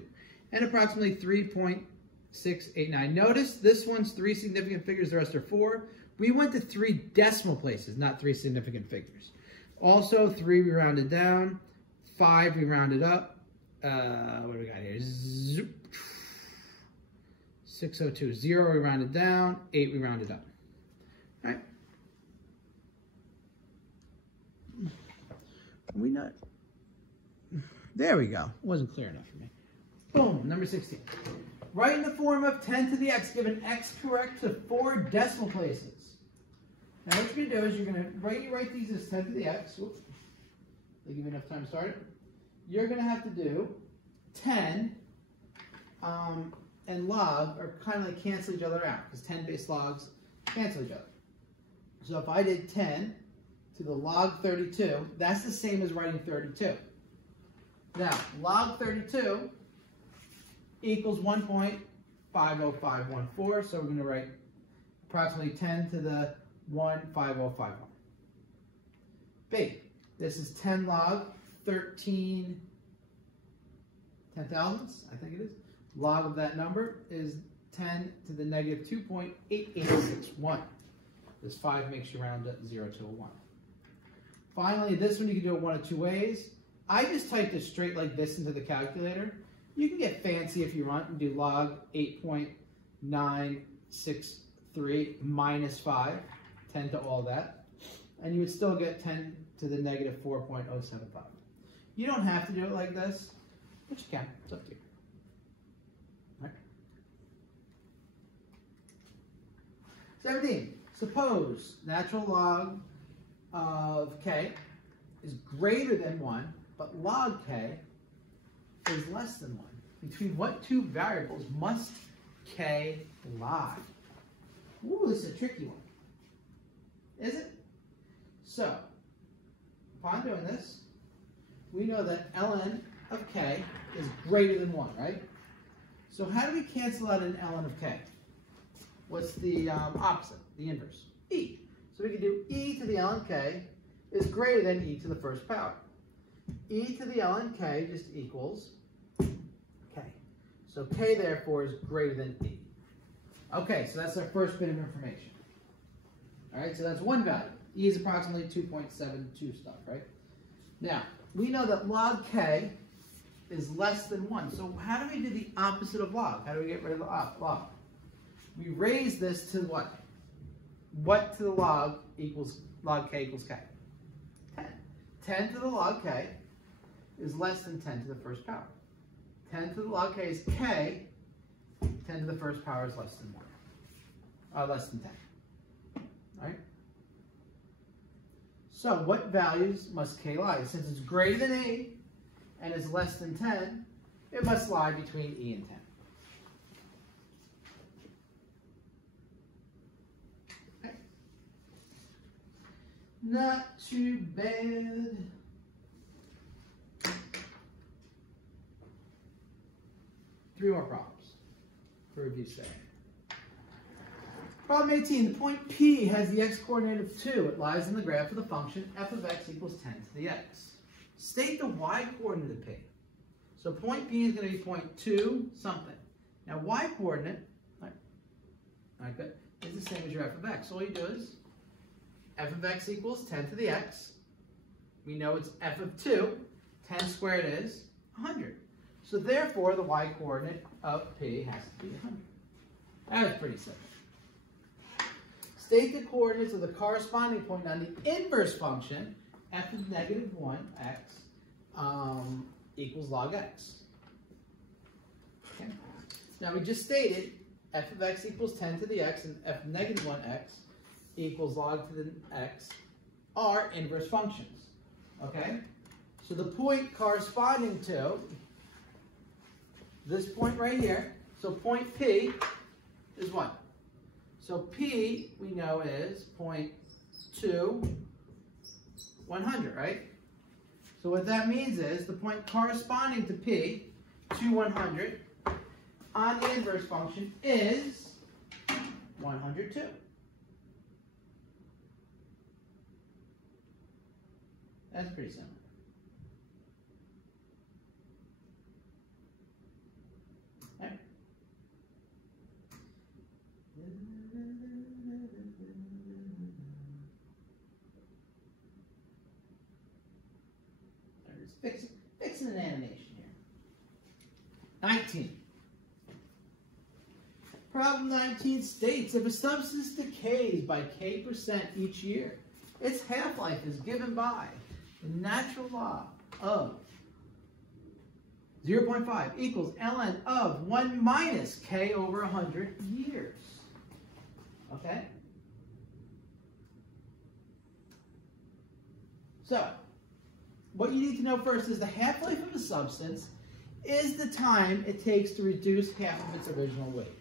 and approximately 3.689. Notice this one's 3 significant figures, the rest are 4. We went to 3 decimal places, not 3 significant figures. Also, 3 we rounded down, 5 we rounded up. What do we got here? 602. 0 we rounded down, 8 we rounded up. All right. Are we not? There we go. It wasn't clear enough for me. Boom, number 16. Write in the form of 10 to the x, given x correct to 4 decimal places. Now what you're going to do is you're going to write these as 10 to the x. Whoops. They give you enough time to start it. You're going to have to do 10 and log are kind of like cancel each other out, because 10 base logs cancel each other. So if I did 10 to the log 32, that's the same as writing 32. Now, log 32 equals 1.50514, so we're going to write approximately 10 to the 15051. B, this is 10 log 13 10,000ths, I think it is. Log of that number is 10 to the negative 2.8861. This 5 makes you round it 0 to a 1. Finally, this one you can do it one of 2 ways. I just typed it straight like this into the calculator. You can get fancy if you want and do log 8.963 minus 5, 10 to all that, and you would still get 10 to the negative 4.075. You don't have to do it like this, but you can. It's up to you. 17. Suppose natural log of k is greater than 1, but log k is less than 1. Between what two variables must k lie? Ooh, this is a tricky one. Is it? So, upon doing this, we know that ln of k is greater than 1, right? So how do we cancel out an ln of k? What's the opposite, the inverse? E. So we can do e to the ln k is greater than e to the first power. E to the ln k just equals k. So k therefore is greater than e. Okay, so that's our first bit of information. All right, so that's one value. E is approximately 2.72 stuff, right? Now, we know that log k is less than 1. So how do we do the opposite of log? How do we get rid of the log? We raise this to what? What to the log equals log k equals k? 10. 10 to the log k is less than 10 to the first power. 10 to the log k is k. 10 to the first power is less than 1. Less than 10. All right? So what values must k lie? Since it's greater than e and is less than 10, it must lie between e and 10. Okay. Not too bad. Three more problems for review sake. Problem 18, the point P has the x-coordinate of 2. It lies in the graph of the function f of x equals 10 to the x. State the y-coordinate of P. So point P is going to be point 2 something. Now y-coordinate, good, is the same as your f of x. All you do is f of x equals 10 to the x. We know it's f of 2. 10 squared is 100. So therefore, the y-coordinate of P has to be 100. That was pretty simple. State the coordinates of the corresponding point on the inverse function, f of negative 1x equals log x. Okay. Now we just stated f of x equals 10 to the x and f of negative 1x equals log to the x are inverse functions. Okay? So the point corresponding to this point right here, so point P is what? So P, we know, is 0.2, 100, right? So what that means is the point corresponding to P, 2, 100, on the inverse function is 102. That's pretty simple. Okay. Fixing an animation here. 19. Problem 19 states if a substance decays by k% each year, its half-life is given by the natural law of 0.5 equals ln of 1 minus k over 100 years. Okay? So, what you need to know first is the half-life of a substance is the time it takes to reduce half of its original weight.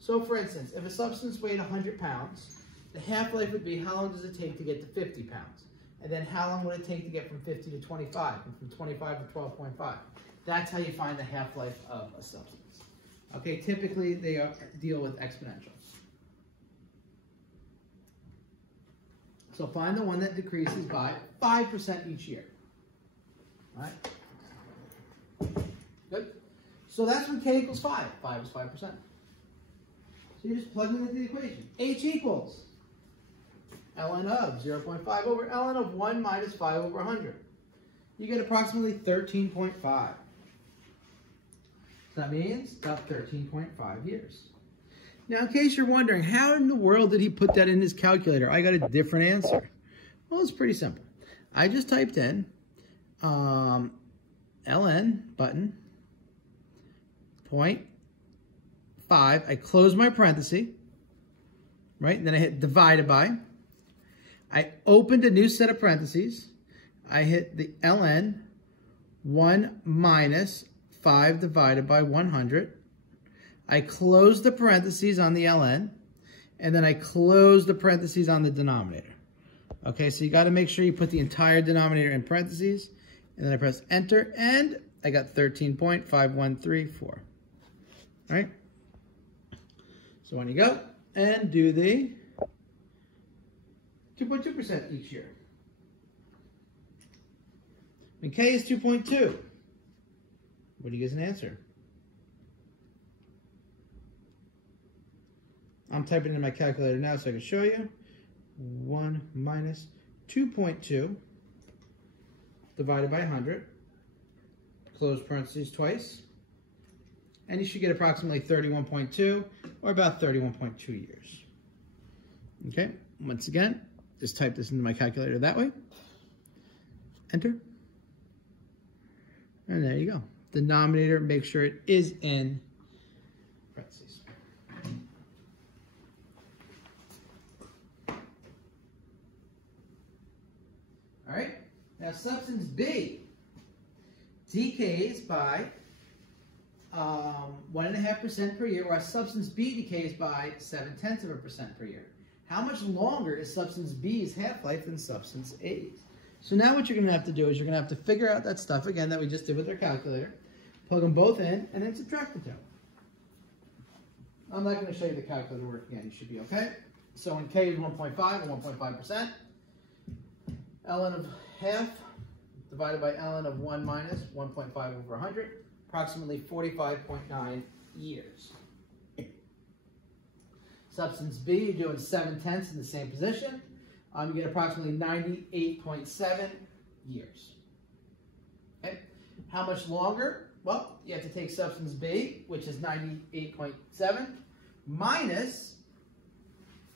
So for instance, if a substance weighed 100 pounds, the half-life would be how long does it take to get to 50 pounds? And then how long would it take to get from 50 to 25, and from 25 to 12.5? That's how you find the half-life of a substance. Okay, typically they deal with exponentials. So find the one that decreases by 5% each year. All right? Good. So that's when k equals 5. 5 is 5%. So you're just plugging into the equation. H equals ln of 0.5 over ln of 1 minus 5 over 100. You get approximately 13.5. So that means about 13.5 years. Now, in case you're wondering, how in the world did he put that in his calculator? I got a different answer. Well, it's pretty simple. I just typed in ln button 0.5. I close my parenthesis. right? And then I hit divided by. I opened a new set of parentheses. I hit the ln, 1 minus 5 divided by 100. I close the parentheses on the ln, and then I close the parentheses on the denominator. Okay, so you got to make sure you put the entire denominator in parentheses, and then I press enter, and I got 13.5134. All right? So when you go and do the 2.2% each year. When k is 2.2, what do you get as an answer? I'm typing in my calculator now so I can show you. 1 minus 2.2 divided by 100. Close parentheses twice. And you should get approximately 31.2 or about 31.2 years. Okay, once again, just type this into my calculator that way. Enter. And there you go. Denominator, make sure it is in parentheses. All right, now substance B decays by 1.5% per year, or substance B decays by 0.7% per year. How much longer is substance B's half-life than substance A's? So now what you're going to have to do is you're going to have to figure out that stuff again that we just did with our calculator, plug them both in, and then subtract the two. I'm not going to show you the calculator work again. You should be okay. So when K is 1.5 and 1.5%, ln of half divided by ln of 1 minus 1.5 over 100, approximately 45.9 years. Substance B, you're doing 7/10 in the same position. You get approximately 98.7 years. Okay. How much longer? Well, you have to take substance B, which is 98.7, minus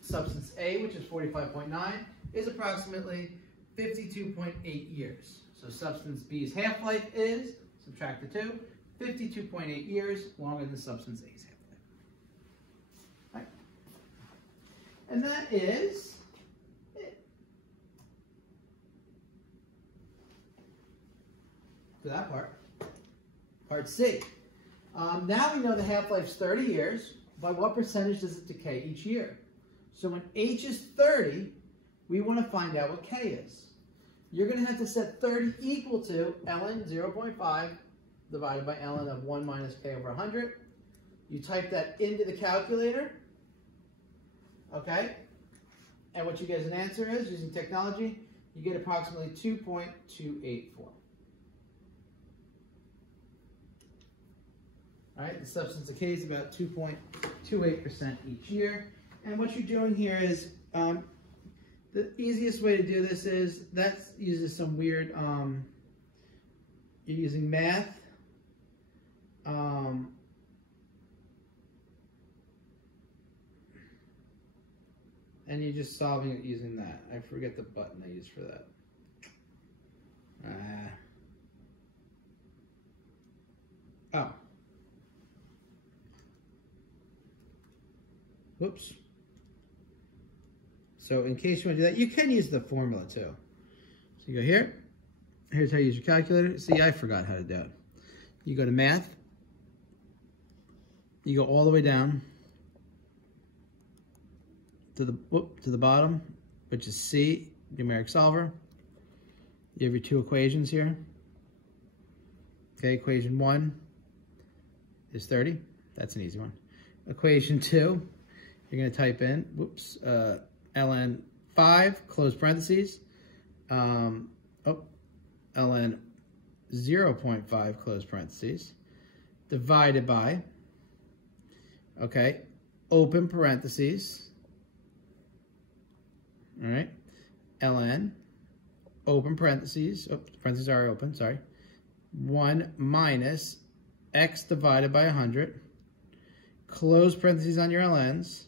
substance A, which is 45.9, is approximately 52.8 years. So substance B's half-life is, subtract the two, 52.8 years longer than substance A's half-life. Right. And that is it. For that part. Part C. Now we know the half-life is 30 years. By what percentage does it decay each year? So when H is 30, we want to find out what K is. You're going to have to set 30 equal to ln 0.5 divided by ln of 1 minus K over 100. You type that into the calculator. Okay? And what you get as an answer is, using technology, you get approximately 2.284. All right, the substance decay is about 2.28% each year. And what you're doing here is, the easiest way to do this is, that uses some weird, you're using math. And you're just solving it using that. I forget the button I use for that. Oh. Whoops. So in case you want to do that, you can use the formula too. So you go here. Here's how you use your calculator. See, I forgot how to do it. You go to math. You go all the way down to the bottom, which is C, numeric solver. You have your two equations here. Okay, equation 1 is 30. That's an easy one. Equation 2, you're going to type in, ln 5, close parentheses, ln 0.5, close parentheses, divided by, okay, open parentheses, all right, ln, open parentheses, parentheses are open, sorry, 1 minus x divided by 100, close parentheses on your ln's,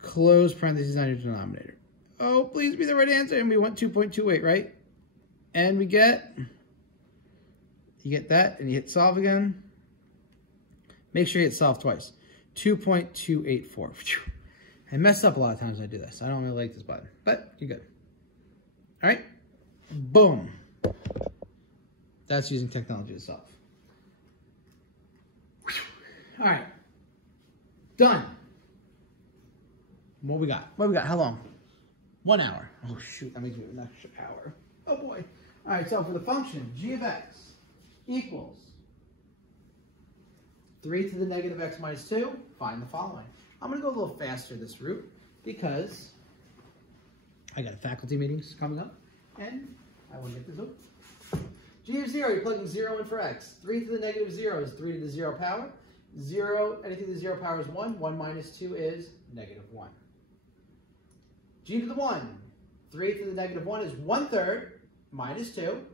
close parentheses on your denominator. Oh, please be the right answer. And we want 2.28, right? And we get, you get that, and you hit solve again. Make sure you hit solve twice. 2.284. I mess up a lot of times when I do this. I don't really like this button, but you're good. All right, boom. That's using technology itself. All right, done. What we got? How long? 1 hour. Oh shoot, that makes me an extra hour. Oh boy. All right, so for the function g of x equals 3 to the negative x minus 2, find the following. I'm going to go a little faster this route because I got faculty meetings coming up and I want to get this over. G of 0, you're plugging 0 in for x. 3 to the negative 0 is 3 to the 0 power. 0, anything to the 0 power is 1. 1 minus 2 is negative 1. G to the 1, 3 to the negative 1 is 1/3 minus 2,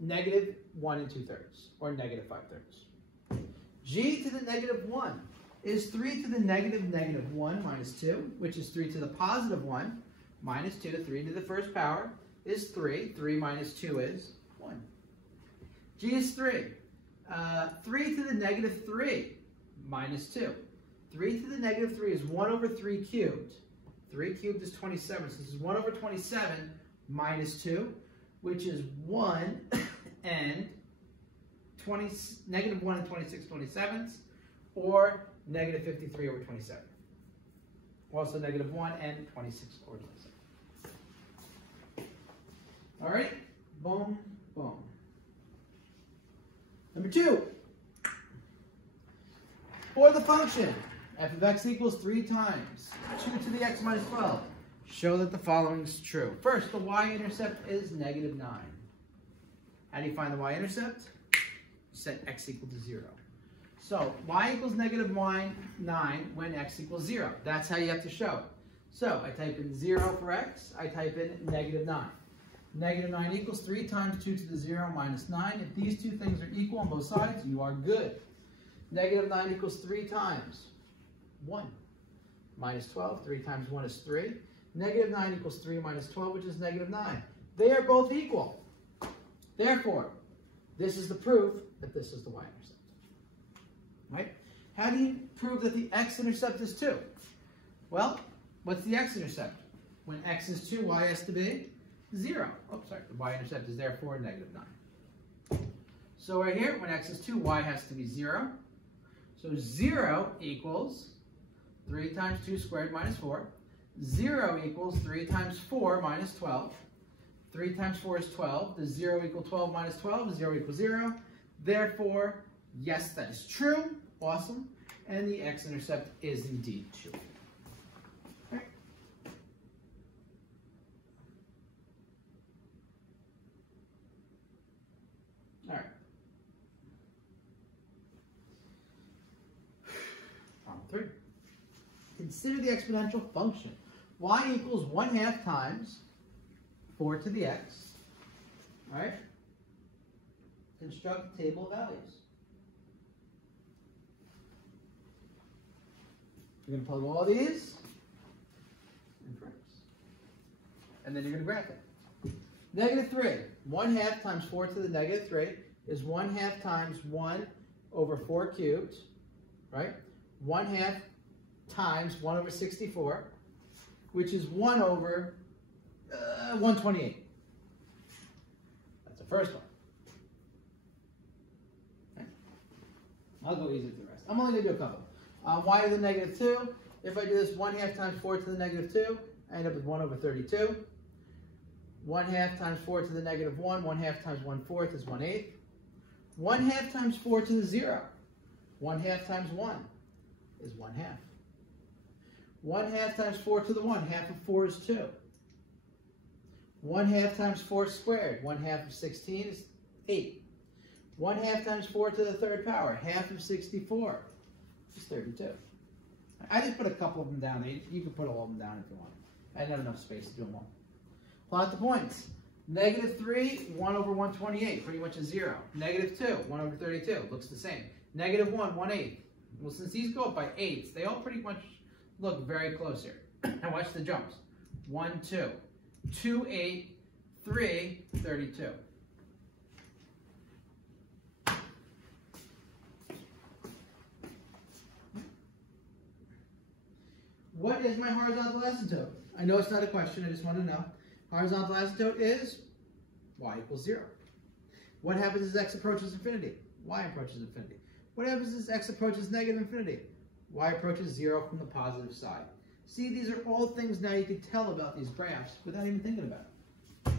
negative 1 2/3, or negative 5/3. G to the negative 1 is 3 to the negative 1 minus 2, which is 3 to the positive 1 minus 2. 3 to the first power is 3. 3 minus 2 is 1. G is 3. 3 to the negative 3 minus 2. 3 to the negative 3 is 1 over 3 cubed. 3 cubed is 27. So this is 1 over 27 minus 2, which is 1 and negative 1 and 26/27, or negative 53 over 27. Also negative 1 and 26 over 27. All right, boom, boom. Number 2, for the function f of x equals 3 times 2 to the x minus 12, show that the following is true. First, the y-intercept is negative 9. How do you find the y-intercept? Set x equal to 0. So y equals negative 9 when x equals 0. That's how you have to show it. So I type in 0 for x, I type in negative 9. Negative 9 equals 3 times 2 to the 0 minus 9. If these two things are equal on both sides, you are good. Negative 9 equals 3 times 1 minus 12. 3 times 1 is 3. Negative 9 equals 3 minus 12, which is negative 9. They are both equal. Therefore, this is the proof that this is the y-intercept. Right? How do you prove that the x-intercept is 2? Well, what's the x-intercept? When x is 2, y has to be 0. Oh, sorry. The y-intercept is therefore negative 9. So right here, when x is 2, y has to be 0. So 0 equals 3 times 2 squared minus 4. 0 equals 3 times 4 minus 12. 3 times 4 is 12. Does 0 equal 12 minus 12? 0 equals 0. Therefore, yes, that is true. Awesome. And the x-intercept is indeed 2. Right. All right. Problem 3. Consider the exponential function. Y equals 1/2 times 4 to the x. All right. Construct a table of values. You're going to plug all these in for x. And then you're going to graph it. Negative 3. 1/2 times 4 to the negative 3 is 1/2 times 1 over 4 cubed. Right? 1/2 times 1 over 64, which is 1 over 128. That's the first one. Okay. I'll go easy with the rest. I'm only going to do a couple. Y to the negative 2. If I do this 1/2 times 4 to the negative 2, I end up with 1 over 32. 1/2 times 4 to the negative 1. 1/2 times 1/4 is 1/8. 1/2 times 4 to the 0. 1/2 times 1 is 1/2. 1/2 times 4 to the 1. Half of 4 is 2. 1/2 times 4 squared. 1/2 of 16 is 8. 1/2 times 4 to the 3rd power. Half of 64 is 32. I just put a couple of them down. You can put all of them down if you want. I didn't have enough space to do them all. Plot the points. Negative 3, 1 over 128, pretty much a 0. Negative 2, 1 over 32, looks the same. Negative 1, 1/8. Well, since these go up by 8s, they all pretty much look very close here. And watch the jumps. 1, 2, 2, 8, 3, 32. what is my horizontal asymptote? I know it's not a question, I just want to know. Horizontal asymptote is y equals 0. What happens as x approaches infinity? Y approaches infinity. What happens as x approaches negative infinity? Y approaches 0 from the positive side. See, these are all things now you can tell about these graphs without even thinking about it.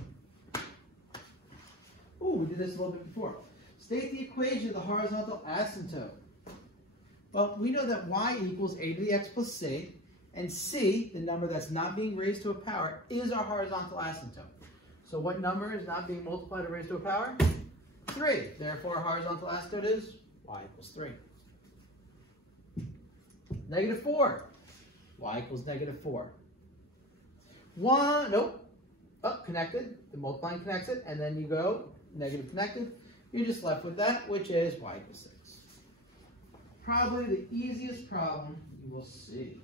Oh, we did this a little bit before. State the equation of the horizontal asymptote. Well, we know that y equals a to the x plus c, and c, the number that's not being raised to a power, is our horizontal asymptote. So what number is not being multiplied or raised to a power? 3. Therefore, our horizontal asymptote is y equals 3. Negative 4. Y equals negative 4. 1, nope. Oh, connected. The multiplying connects it, and then you go negative connected. You're just left with that, which is y equals 6. Probably the easiest problem you will see.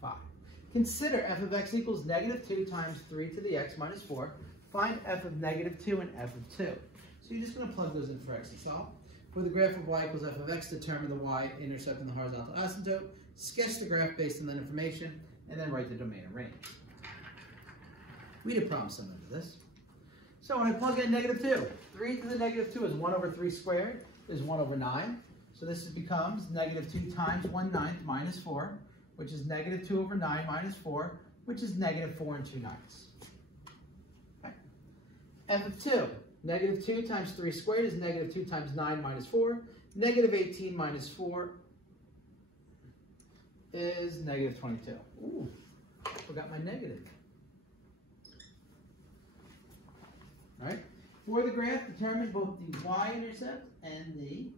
5. Consider f of x equals negative 2 times 3 to the x minus 4. Find f of negative 2 and f of 2. So you're just going to plug those in for x and solve. For the graph of y equals f of x, determine the y-intercept and the horizontal asymptote. Sketch the graph based on that information, and then write the domain and range. We did problem similar to this. So when I plug in negative 2, 3 to the negative 2 is 1 over 3 squared, is 1 over 9. So this becomes negative 2 times 1/9 minus 4, which is negative 2 over 9 minus 4, which is negative 4 2/9. Okay. F of 2, negative 2 times 3 squared is negative 2 times 9 minus 4. Negative 18 minus 4 is negative 22. Ooh, forgot my negative. All right. For the graph, determine both the y-intercept and the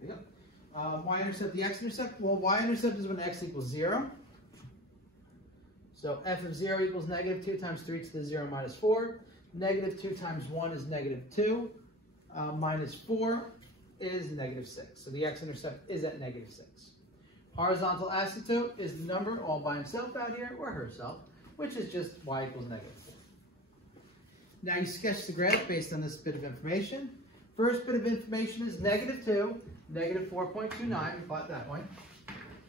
There you go. Y-intercept, the x-intercept. Well, y-intercept is when x equals 0. So f of 0 equals negative 2 times 3 to the 0 minus 4. Negative 2 times 1 is negative 2. Minus 4 is negative 6. So the x-intercept is at negative 6. Horizontal asymptote is the number all by himself out here, or herself, which is just y equals negative 4. Now you sketch the graph based on this bit of information. First bit of information is negative 2, negative 4.29, we plot that one.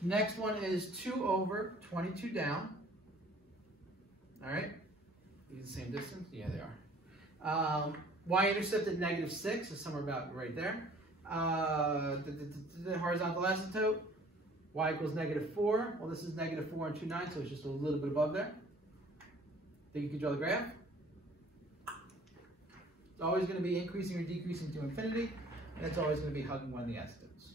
Next one is 2 over 22 down. All right, these are the same distance? Yeah, they are. Y-intercept at negative 6 is somewhere about right there. The horizontal asymptote, y equals negative 4. Well, this is negative 4 2/9, so it's just a little bit above there. Think you can draw the graph? It's always going to be increasing or decreasing to infinity, and it's always going to be hugging one of the asymptotes.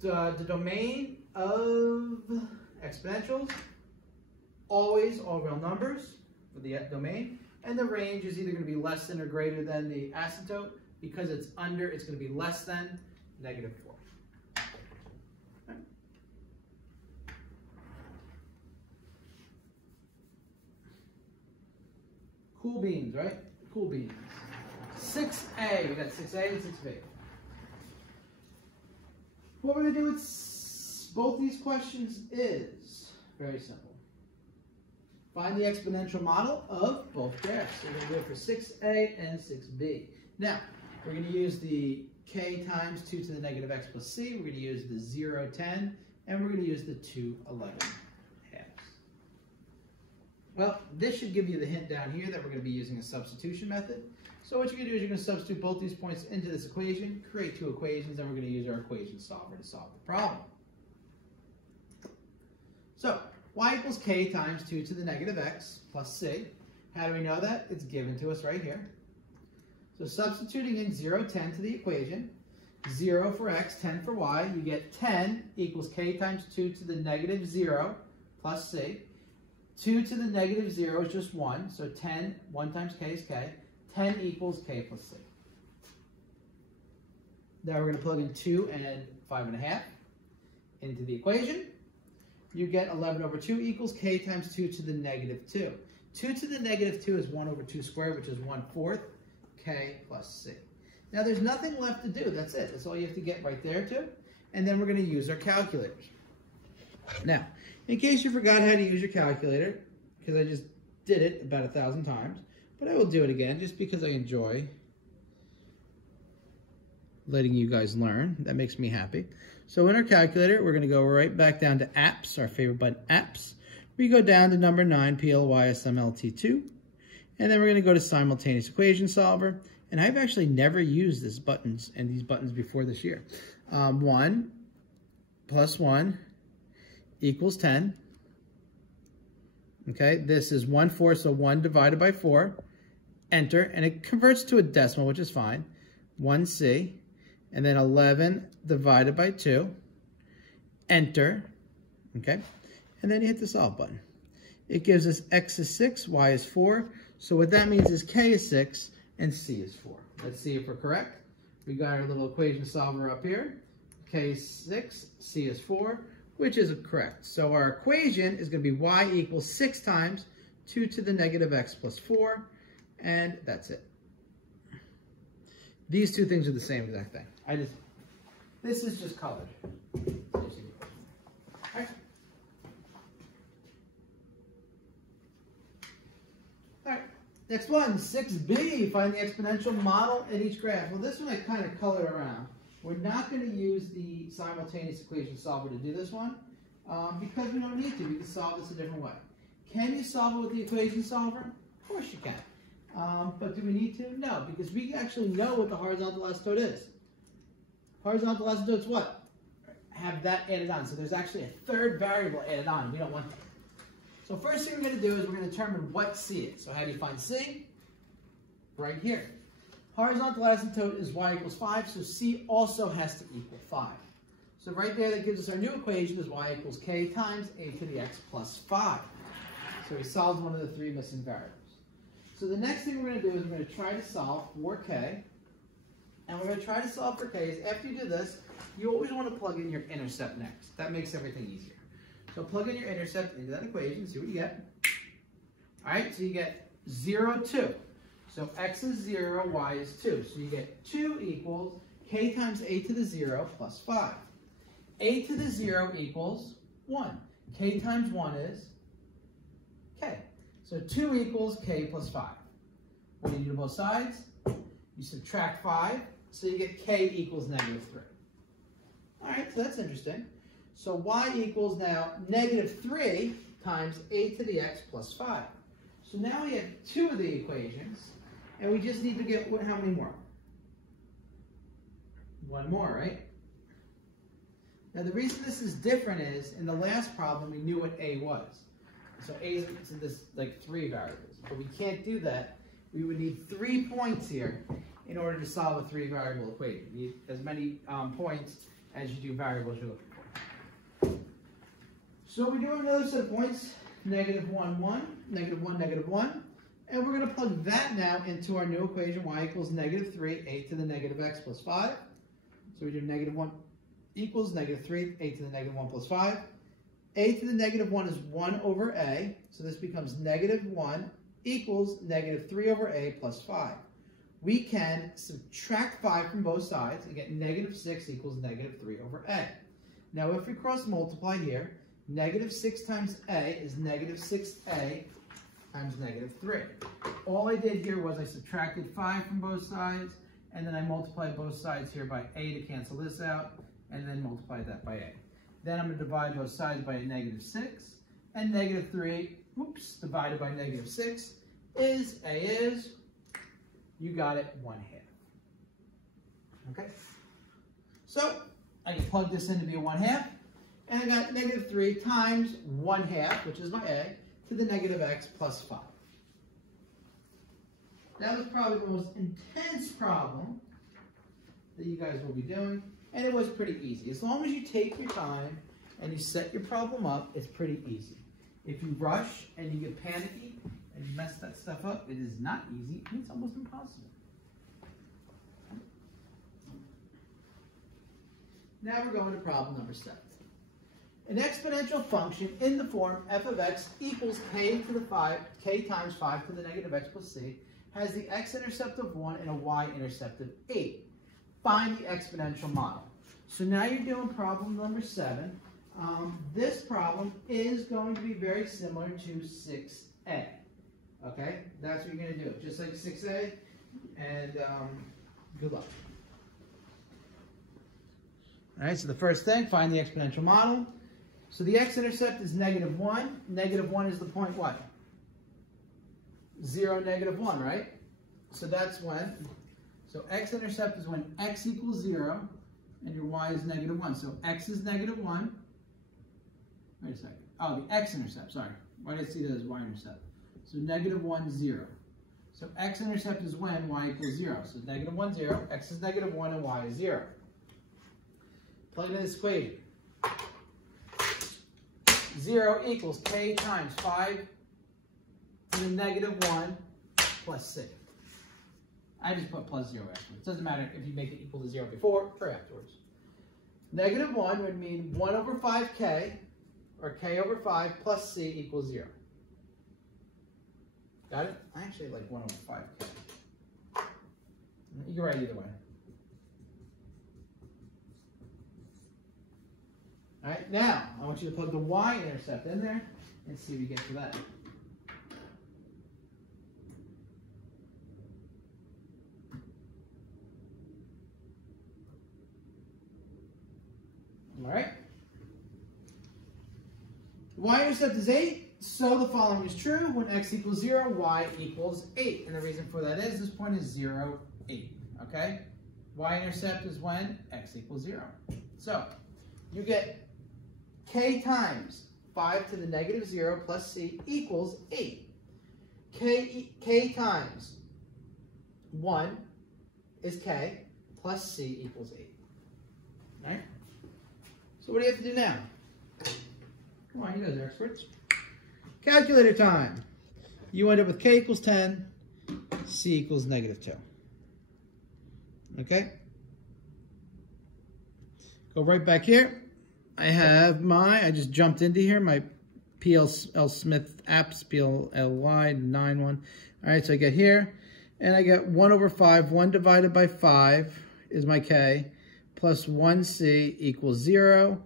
The domain of exponentials, always all real numbers for the domain. And the range is either going to be less than or greater than the asymptote. Because it's under, it's going to be less than negative 4. Okay. Cool beans, right? Cool beans. 6a, we got 6a and 6b. What we're going to do with both these questions is very simple. Find the exponential model of both graphs. So we're going to do it for 6a and 6b. Now, we're going to use the k times 2 to the negative x plus c. We're going to use the 0, 10, and we're going to use the 2, 11 halves. Well, this should give you the hint down here that we're going to be using a substitution method. So what you're going to do is you're going to substitute both these points into this equation, create 2 equations, and we're going to use our equation solver to solve the problem. So, y equals k times 2 to the negative x plus c. How do we know that? It's given to us right here. So substituting in 0, 10 to the equation, 0 for x, 10 for y, you get 10 equals k times 2 to the negative 0 plus c. 2 to the negative 0 is just 1, so 10, 1 times k is k. 10 equals k plus c. Now we're going to plug in 2 and 5.5 into the equation. You get 11 over 2 equals k times 2 to the negative 2. 2 to the negative 2 is 1 over 2 squared, which is 1/4 k plus c. Now there's nothing left to do. That's it. That's all you have to get right there too. And then we're going to use our calculators. Now, in case you forgot how to use your calculator, because I just did it about 1,000 times, but I will do it again just because I enjoy letting you guys learn. That makes me happy. So in our calculator, we're going to go right back down to apps, our favorite button, apps. We go down to number 9, PLYSMLT2. And then we're going to go to simultaneous equation solver. And I've actually never used these buttons before this year. 1 plus 1 equals 10. Okay, this is 1/4, so 1 divided by 4. Enter, and it converts to a decimal, which is fine. 1C, and then 11 divided by 2. Enter, okay, and then you hit the solve button. It gives us x is 6, y is 4. So what that means is k is 6 and c is 4. Let's see if we're correct. We got our little equation solver up here. K is 6, c is 4, which is correct. So our equation is going to be y equals 6 times 2 to the negative x plus 4, and that's it. These two things are the same exact thing. This is just colored. All right. Next one, 6b, find the exponential model in each graph. Well, this one I kind of colored around. We're not going to use the simultaneous equation solver to do this one because we don't need to. We can solve this a different way. Can you solve it with the equation solver? Of course you can. But do we need to? No, because we actually know what the horizontal asymptote is. Horizontal asymptote is what? Have that added on. So there's actually a third variable added on. We don't want that. So first thing we're going to do is we're going to determine what C is. So how do you find C? Right here. Horizontal asymptote is y equals 5, so C also has to equal 5. So right there, that gives us our new equation is y equals k times a to the x plus 5. So we solved one of the 3 missing variables. So the next thing we're going to do is we're going to try to solve for k. And we're going to try to solve for k is after you do this, you always want to plug in your intercept next. That makes everything easier. So plug in your intercept into that equation, see what you get. All right, so you get 0, 2. So x is 0, y is 2. So you get 2 equals k times a to the 0 plus 5. A to the 0 equals 1. K times 1 is k. So 2 equals k plus 5. What do you do to both sides? You subtract 5, so you get k equals negative 3. All right, so that's interesting. So y equals now negative 3 times a to the x plus 5. So now we have 2 of the equations, and we just need to get how many more? 1 more, right? Now the reason this is different is, in the last problem, we knew what a was. So a is in this, like 3 variables. But we can't do that. We would need 3 points here in order to solve a 3-variable equation. You need as many points as you do variables you're looking for. So we do another set of points, negative 1, 1, negative 1, negative 1. And we're going to plug that now into our new equation, y equals negative 3, a to the negative x plus 5. So we do negative 1 equals negative 3, a to the negative 1 plus 5. A to the negative 1 is 1 over a, so this becomes negative 1 equals negative 3 over a plus 5. We can subtract 5 from both sides and get negative 6 equals negative 3 over a. Now if we cross multiply here, negative 6 times a is negative 6a times negative 3. All I did here was I subtracted 5 from both sides, and then I multiplied both sides here by a to cancel this out, and then multiplied that by a. Then I'm going to divide both sides by a negative 6, and negative 3, divided by negative 6 is a is, you got it, 1/2. Okay? So I can plug this in to be a 1/2, and I got negative 3 times 1/2, which is my a, to the negative x plus 5. That was probably the most intense problem that you guys will be doing, and it was pretty easy. As long as you take your time and you set your problem up, it's pretty easy. If you rush and you get panicky and you mess that stuff up, it is not easy, and it's almost impossible. Now we're going to problem number 7. An exponential function in the form f of x equals k times 5 to the negative x plus c has the x-intercept of 1 and a y-intercept of 8. Find the exponential model. So now you're doing problem number 7. This problem is going to be very similar to 6a. Okay, that's what you're going to do, just like 6a, and good luck. All right, so the first thing, find the exponential model. So the x-intercept is -1. -1 is the point what? 0, -1, right? So that's when, so x-intercept is when x equals 0 and your y is -1. So x is -1. Wait a second. Oh, the x-intercept, sorry. Why did I see that as y-intercept? So -1, 0. So x-intercept is when y equals 0. So -1, 0, x is -1, and y is 0. Plug in this equation. 0 equals k times 5 to the -1 plus c. I just put plus 0 afterwards. It doesn't matter if you make it equal to 0 before or afterwards. -1 would mean 1 over 5k, or k over 5 plus c equals 0. Got it? I actually like 1 over 5k. You can write either way. All right, now I want you to plug the y-intercept in there and see if you get to that. All right. Y-intercept is 8, so the following is true. When x equals 0, y equals 8. And the reason for that is this point is 0, 8. Okay? Y-intercept is when x equals 0. So you get k times 5 to the -0 plus c equals 8. K times 1 is k plus c equals 8. All right? So what do you have to do now? Come on, you guys are experts. Calculator time. You end up with k equals 10, c equals -2. Okay? Go right back here. I just jumped into here, my PL Smith apps, PLY 91. All right, so I get here, and I get 1 over 5, 1 divided by 5 is my k, plus 1c equals 0.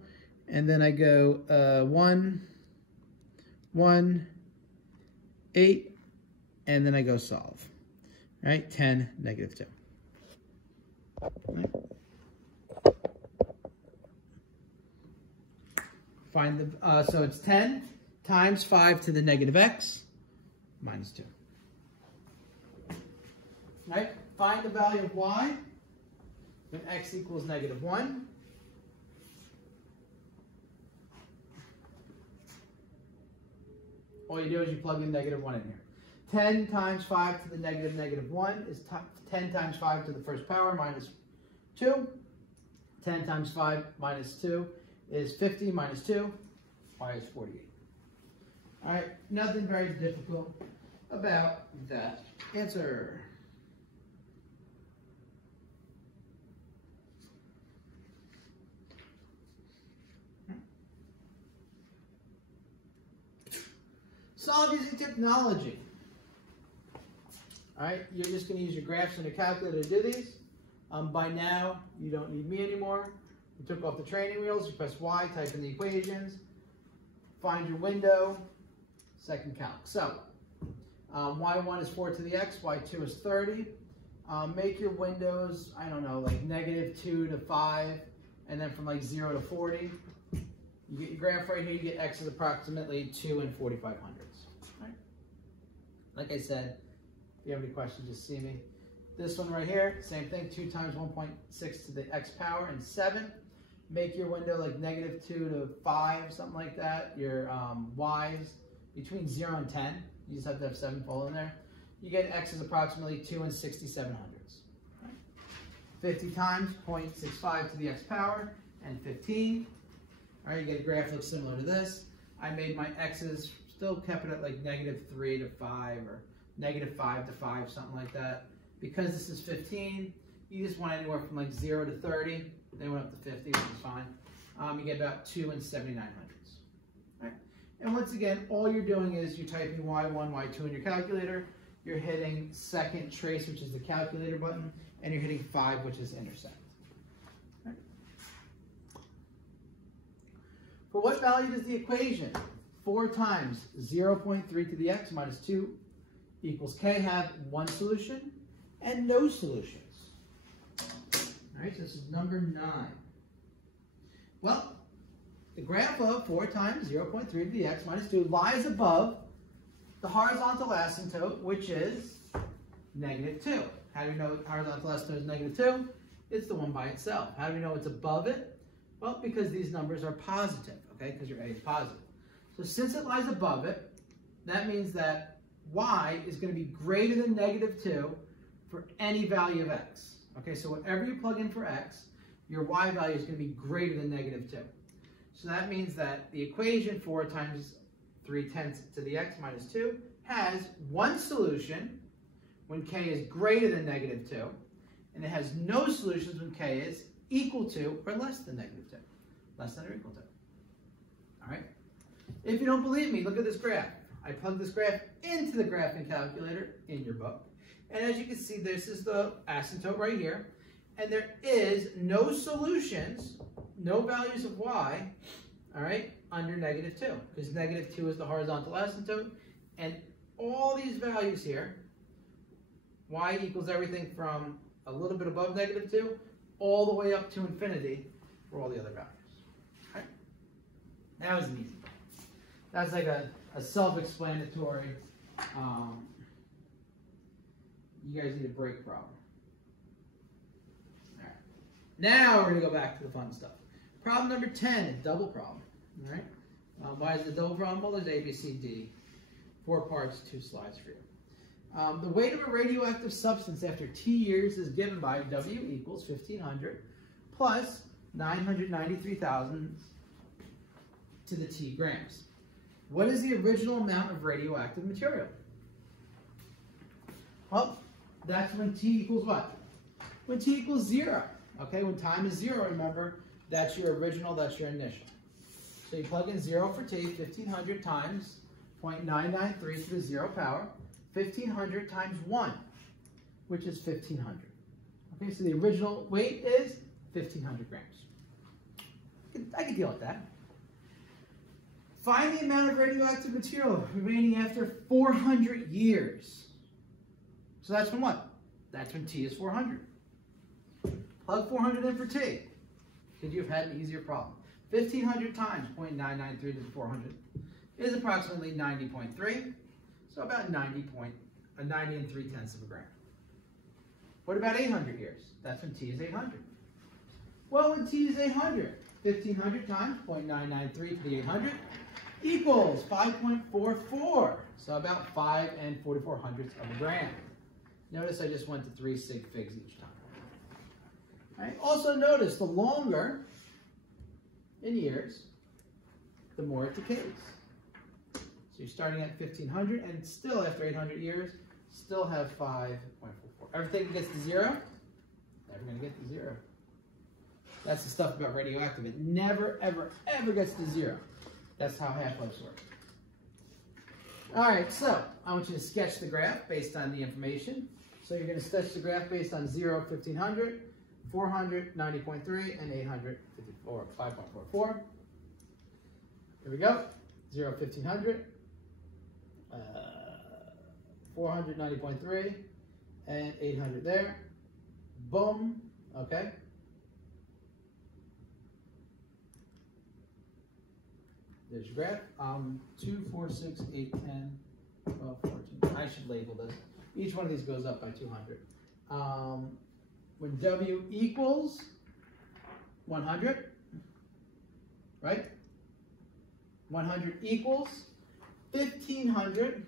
And then I go 1, 1, 8, and then I go solve. All right, 10, -2. All right. Find the, so it's 10 times 5 to the -x minus 2. All right, find the value of y when x equals -1. All you do is you plug in -1 in here. 10 times 5 to the -1 is 10 times 5 to the first power minus 2. 10 times 5 minus 2 is 50 minus 2. Y is 48. All right, nothing very difficult about that answer. Solve using technology. All right, you're just going to use your graphs and a calculator to do these. By now, you don't need me anymore. You took off the training wheels, you press Y, type in the equations, find your window, second calc. So, y1 is 4 to the x, y2 is 30. Make your windows, I don't know, like -2 to 5, and then from like 0 to 40. You get your graph right here, you get x is approximately 2 and 4500ths. Right? Like I said, if you have any questions, just see me. This one right here, same thing, 2 times 1.6 to the x power and 7. Make your window like -2 to 5, something like that. Your y's between 0 and 10. You just have to have 7 fall in there. You get x is approximately 2 and 6700ths. Right? 50 times 0.65 to the x power and 15. All right, you get a graph that looks similar to this. I made my x's, still kept it at like -3 to 5 or -5 to 5, something like that. Because this is 15, you just want anywhere from like 0 to 30. They went up to 50, which is fine. You get about 2 and 7900ths. All right. And once again, all you're doing is you're typing y1, y2 in your calculator. you're hitting second trace, which is the calculator button, and you're hitting 5, which is intersect. Right. For what value does the equation 4 times 0.3 to the x minus 2 equals k have one solution and no solutions? All right, so this is number 9. Well, the graph of 4 times 0.3 to the x minus 2 lies above the horizontal asymptote, which is -2. How do we know horizontal asymptote is -2? It's the one by itself. How do we know it's above it? Well, because these numbers are positive, okay, because your a is positive. So since it lies above it, that means that y is going to be greater than -2 for any value of x. Okay, so whatever you plug in for x, your y value is going to be greater than -2. So that means that the equation 4 times 3/10 to the x minus 2 has one solution when k is greater than -2, and it has no solutions when k is equal to or less than -2, less than or equal to. All right. If you don't believe me, look at this graph. I plugged this graph into the graphing calculator in your book, and as you can see, this is the asymptote right here, and there is no solutions, no values of y, all right, under -2, because -2 is the horizontal asymptote, and all these values here, y equals everything from a little bit above -2 all the way up to infinity for all the other values. Okay? That was an easy one. That's like a self-explanatory, you guys need a break problem. All right. Now we're going to go back to the fun stuff. Problem number 10 is double problem. All right. Why is it a double problem? Well, there's A, B, C, D. 4 parts, 2 slides for you. The weight of a radioactive substance after T years is given by W equals 1,500 plus 993,000 to the T grams. What is the original amount of radioactive material? Well, that's when T equals what? When T equals 0. Okay, when time is 0, remember, that's your original, that's your initial. So you plug in 0 for T, 1,500 times 0.993 to the 0 power, 1,500 times 1, which is 1,500. Okay, so the original weight is 1,500 grams. I can deal with that. Find the amount of radioactive material remaining after 400 years. So that's when what? That's when T is 400. Plug 400 in for T. Could you have had an easier problem? 1,500 times 0.993 to the 400 is approximately 90.3. So about 90 and 3/10 of a gram. What about 800 years? That's when T is 800. Well, when T is 800, 1,500 times 0.993 to the 800 equals 5.44. So about 5 44/100 of a gram. Notice I just went to 3 sig figs each time. All right. Also notice the longer in years, the more it decays. So you're starting at 1,500 and still after 800 years, still have 5.44. Everything gets to 0, never going to get to 0. That's the stuff about radioactive. It never, ever, ever gets to 0. That's how half-lives work. All right, so I want you to sketch the graph based on the information. So you're going to sketch the graph based on 0, 1,500, 400, 90.3, and 800, 5.44. Here we go. 0, 1,500, 400, 90.3, and 800 there. Boom. Okay. There's your graph. 2, 4, 6, 8, 10, 12, 14. I should label this. Each one of these goes up by 200. When W equals 100, right? 100 equals 1,500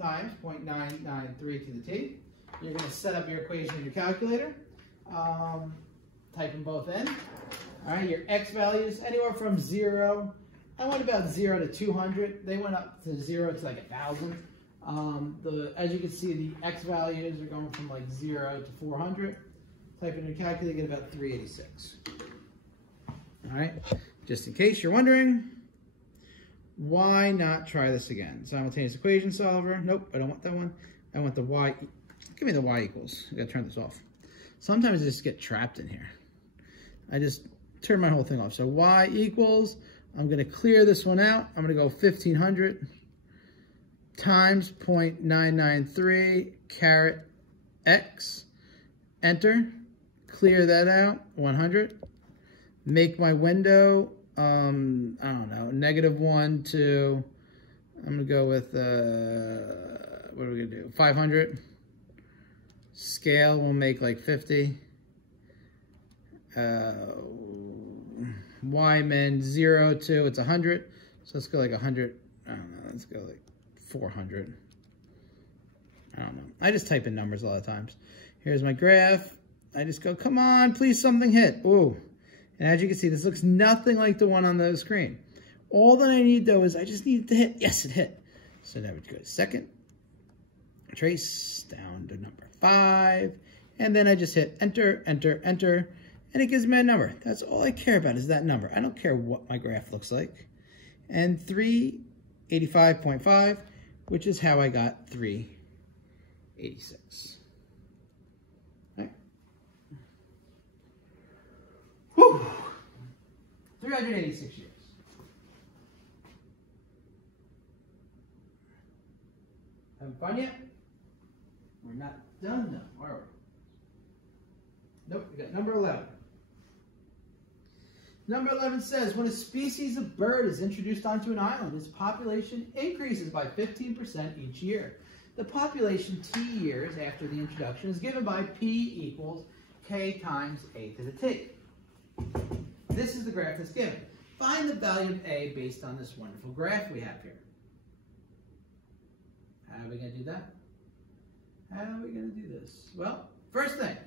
times 0.993 to the T. You're going to set up your equation in your calculator. Type them both in. All right, your x values anywhere from 0. I went about 0 to 200. They went up to 0 to like 1,000. As you can see, the x values are going from like 0 to 400. Type in your calculator, get about 386. All right, just in case you're wondering, why not try this again? Simultaneous equation solver. Nope, I don't want that one. I want the y. Give me the y equals. I gotta turn this off. Sometimes I just get trapped in here. I just turn my whole thing off. So y equals, I'm gonna clear this one out. I'm gonna go 1500 times 0.993 caret x. Enter. Clear that out. 100. Make my window, I don't know, -1 to, I'm gonna go with, what are we gonna do? 500. Scale we'll make like 50. Y min 0 to, it's 100. So let's go like 100, I don't know, let's go like 400. I don't know. I just type in numbers a lot of times. Here's my graph. I just go, come on, please something hit. Ooh. And as you can see, this looks nothing like the one on the screen. All that I need though is I just need it to hit. Yes, it hit. So now we go to second. Trace down to number 5. And then I just hit enter, enter, enter. And it gives me a number. That's all I care about is that number. I don't care what my graph looks like. And 385.5, which is how I got 386. All right. Whew. 386 years. Having fun yet? We're not done though, are we? Nope, we got number 11. Number 11 says, when a species of bird is introduced onto an island, its population increases by 15% each year. The population T years after the introduction is given by P equals K times A to the T. This is the graph that's given. Find the value of A based on this wonderful graph we have here. How are we going to do that? How are we going to do this? Well, first thing,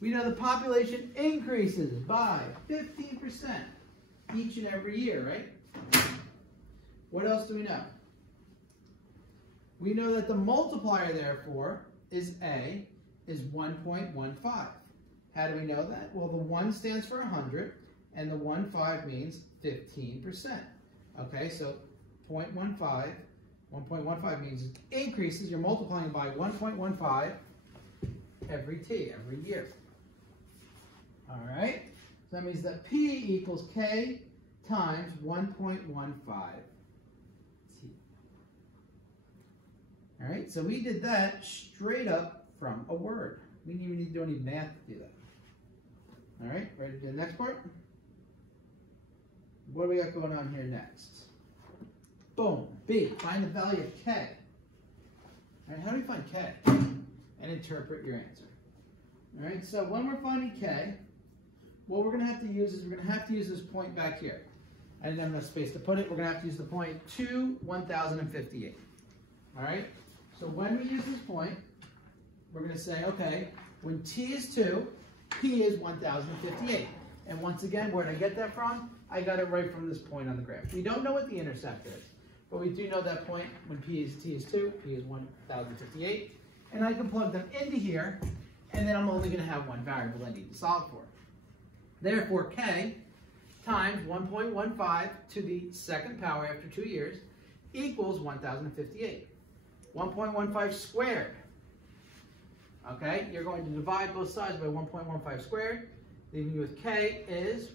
we know the population increases by 15% each and every year, right? What else do we know? We know that the multiplier, therefore, is A, is 1.15. How do we know that? Well, the 1 stands for 100, and the 1.5 means 15%. Okay, so 0.15, 1.15 means it increases. You're multiplying by 1.15 every T, every year. All right, so that means that P equals K times 1.15 T. All right, so we did that straight up from a word. We didn't even need to do any math to do that. All right, ready to do the next part? What do we got going on here next? Boom, B, find the value of K. All right, how do we find K? And interpret your answer. All right, so when we're finding K, what we're going to have to use is we're going to have to use this point back here. I didn't have enough space to put it. We're going to have to use the point 2, 1058. All right, so when we use this point, we're going to say, okay, when T is 2, P is 1058. And once again, where did I get that from? I got it right from this point on the graph. We don't know what the intercept is, but we do know that point when T is 2, P is 1058. And I can plug them into here, and then I'm only going to have one variable I need to solve for. Therefore, K times 1.15 to the second power after 2 years equals 1058. 1.15 squared. Okay, you're going to divide both sides by 1.15 squared, leaving you with K is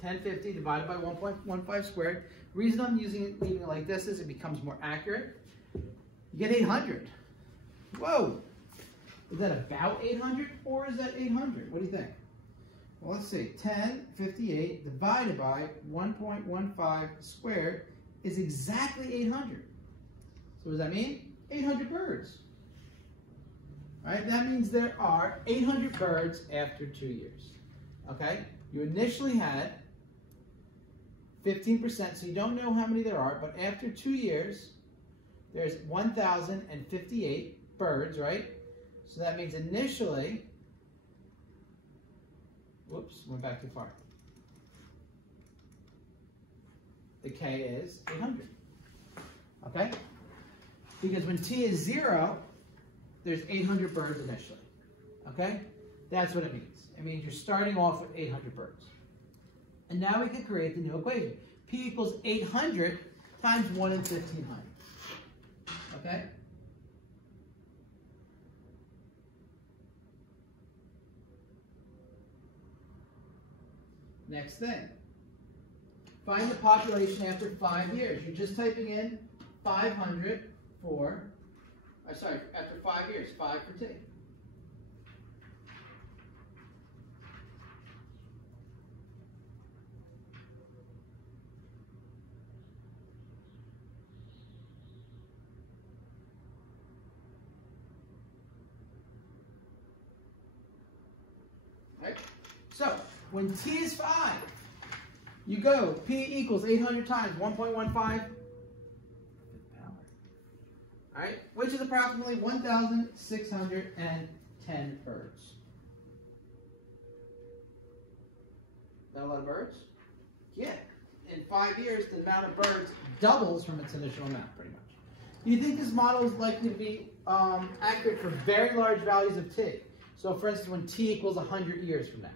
1050 divided by 1.15 squared. The reason I'm leaving it like this is it becomes more accurate. You get 800. Whoa! Is that about 800 or is that 800? What do you think? Well, let's see. 1058 divided by 1.15 squared is exactly 800. So what does that mean? 800 birds. All right, that means there are 800 birds after 2 years. Okay, you initially had 15%, so you don't know how many there are, but after 2 years, there's 1,058 birds, right? So that means initially, whoops, went back too far. The K is 800, okay? Because when T is 0, there's 800 birds initially, okay? That's what it means. It means you're starting off with 800 birds. And now we can create the new equation. P equals 800 times 1 in 1500. Okay? Next thing. Find the population after 5 years. You're just typing in 500 for, after 5 years, 5 for T. Right? So, when T is 5, you go P equals 800 times 1.15 power. All right, which is approximately 1,610 birds. Is that a lot of birds? Yeah. In 5 years, the amount of birds doubles from its initial amount, pretty much. Do you think this model is likely to be accurate for very large values of T? So, for instance, when T equals 100 years from now.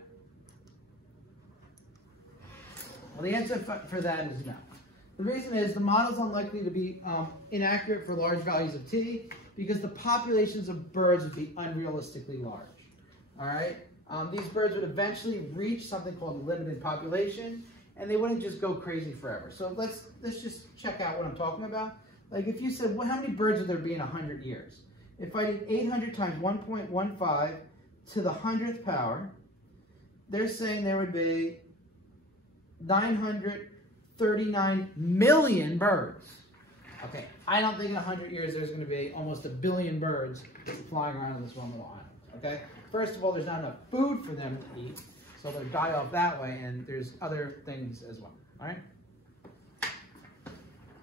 Well, the answer for that is no. The reason is the model is unlikely to be inaccurate for large values of T because the populations of birds would be unrealistically large. All right? These birds would eventually reach something called limited population, and they wouldn't just go crazy forever. So let's just check out what I'm talking about. Like if you said, well, how many birds would there be in 100 years? If I did 800 times 1.15 to the 100th power, they're saying there would be 939 million birds. Okay, I don't think in 100 years there's going to be almost 1 billion birds flying around on this one little island. Okay, first of all, there's not enough food for them to eat, so they'll die off that way, and there's other things as well. All right.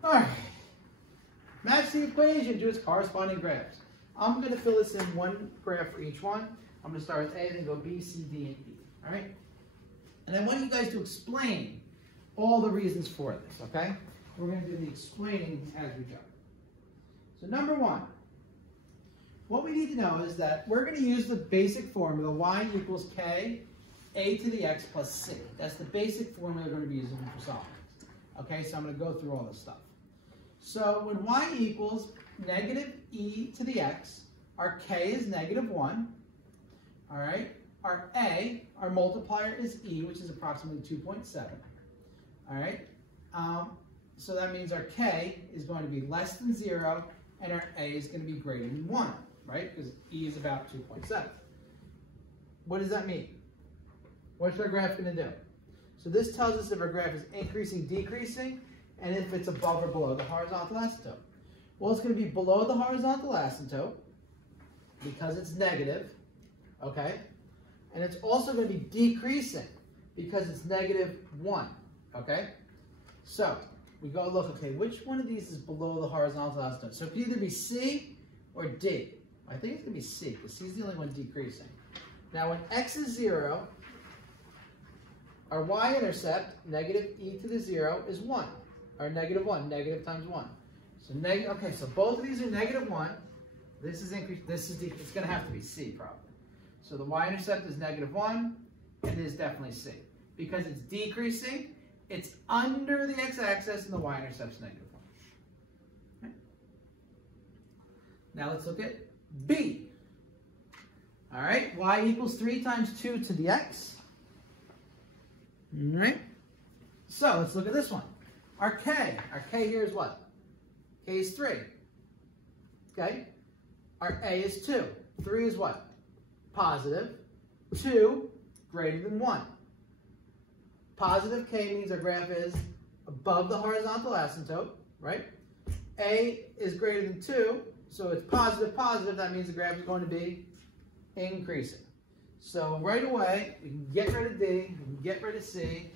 All right. Match the equation to its corresponding graphs. I'm going to fill this in one graph for each one. I'm going to start with A, then go B, C, D, and E. All right. And I want you guys to explain all the reasons for this, okay? We're going to do the explaining as we go. So number one, what we need to know is that we're going to use the basic formula y equals k a to the x plus c. That's the basic formula we're going to be using for solving. Okay, so I'm going to go through all this stuff. So when y equals negative e to the x, our k is negative 1, all right? Our a, our multiplier is e, which is approximately 2.7. All right? So that means our k is going to be less than 0, and our a is going to be greater than 1, right? Because e is about 2.7. What does that mean? What's our graph going to do? So this tells us if our graph is increasing, decreasing, and if it's above or below the horizontal asymptote. Well, it's going to be below the horizontal asymptote because it's negative, okay? And it's also going to be decreasing because it's negative 1, okay? So we go look, okay, which one of these is below the horizontal asymptote? So it could either be C or D. I think it's going to be C because C is the only one decreasing. Now when x is 0, our y-intercept, negative e to the 0, is 1. Or negative 1, negative times 1. So okay, so both of these are negative 1. This is increased, this is decreased. It's going to have to be C probably. So the y-intercept is negative 1, and it is definitely C. Because it's decreasing, it's under the x-axis, and the y-intercept is negative 1. Okay. Now let's look at B. All right, y equals 3 times 2 to the x. All right. So let's look at this one. Our k here is what? K is 3. Okay. Our a is 2. 3 is what? Positive. 2 greater than 1. Positive k means our graph is above the horizontal asymptote, right? A is greater than 2, so it's positive, positive. That means the graph is going to be increasing. So right away, we can get rid of D, we can get rid of C,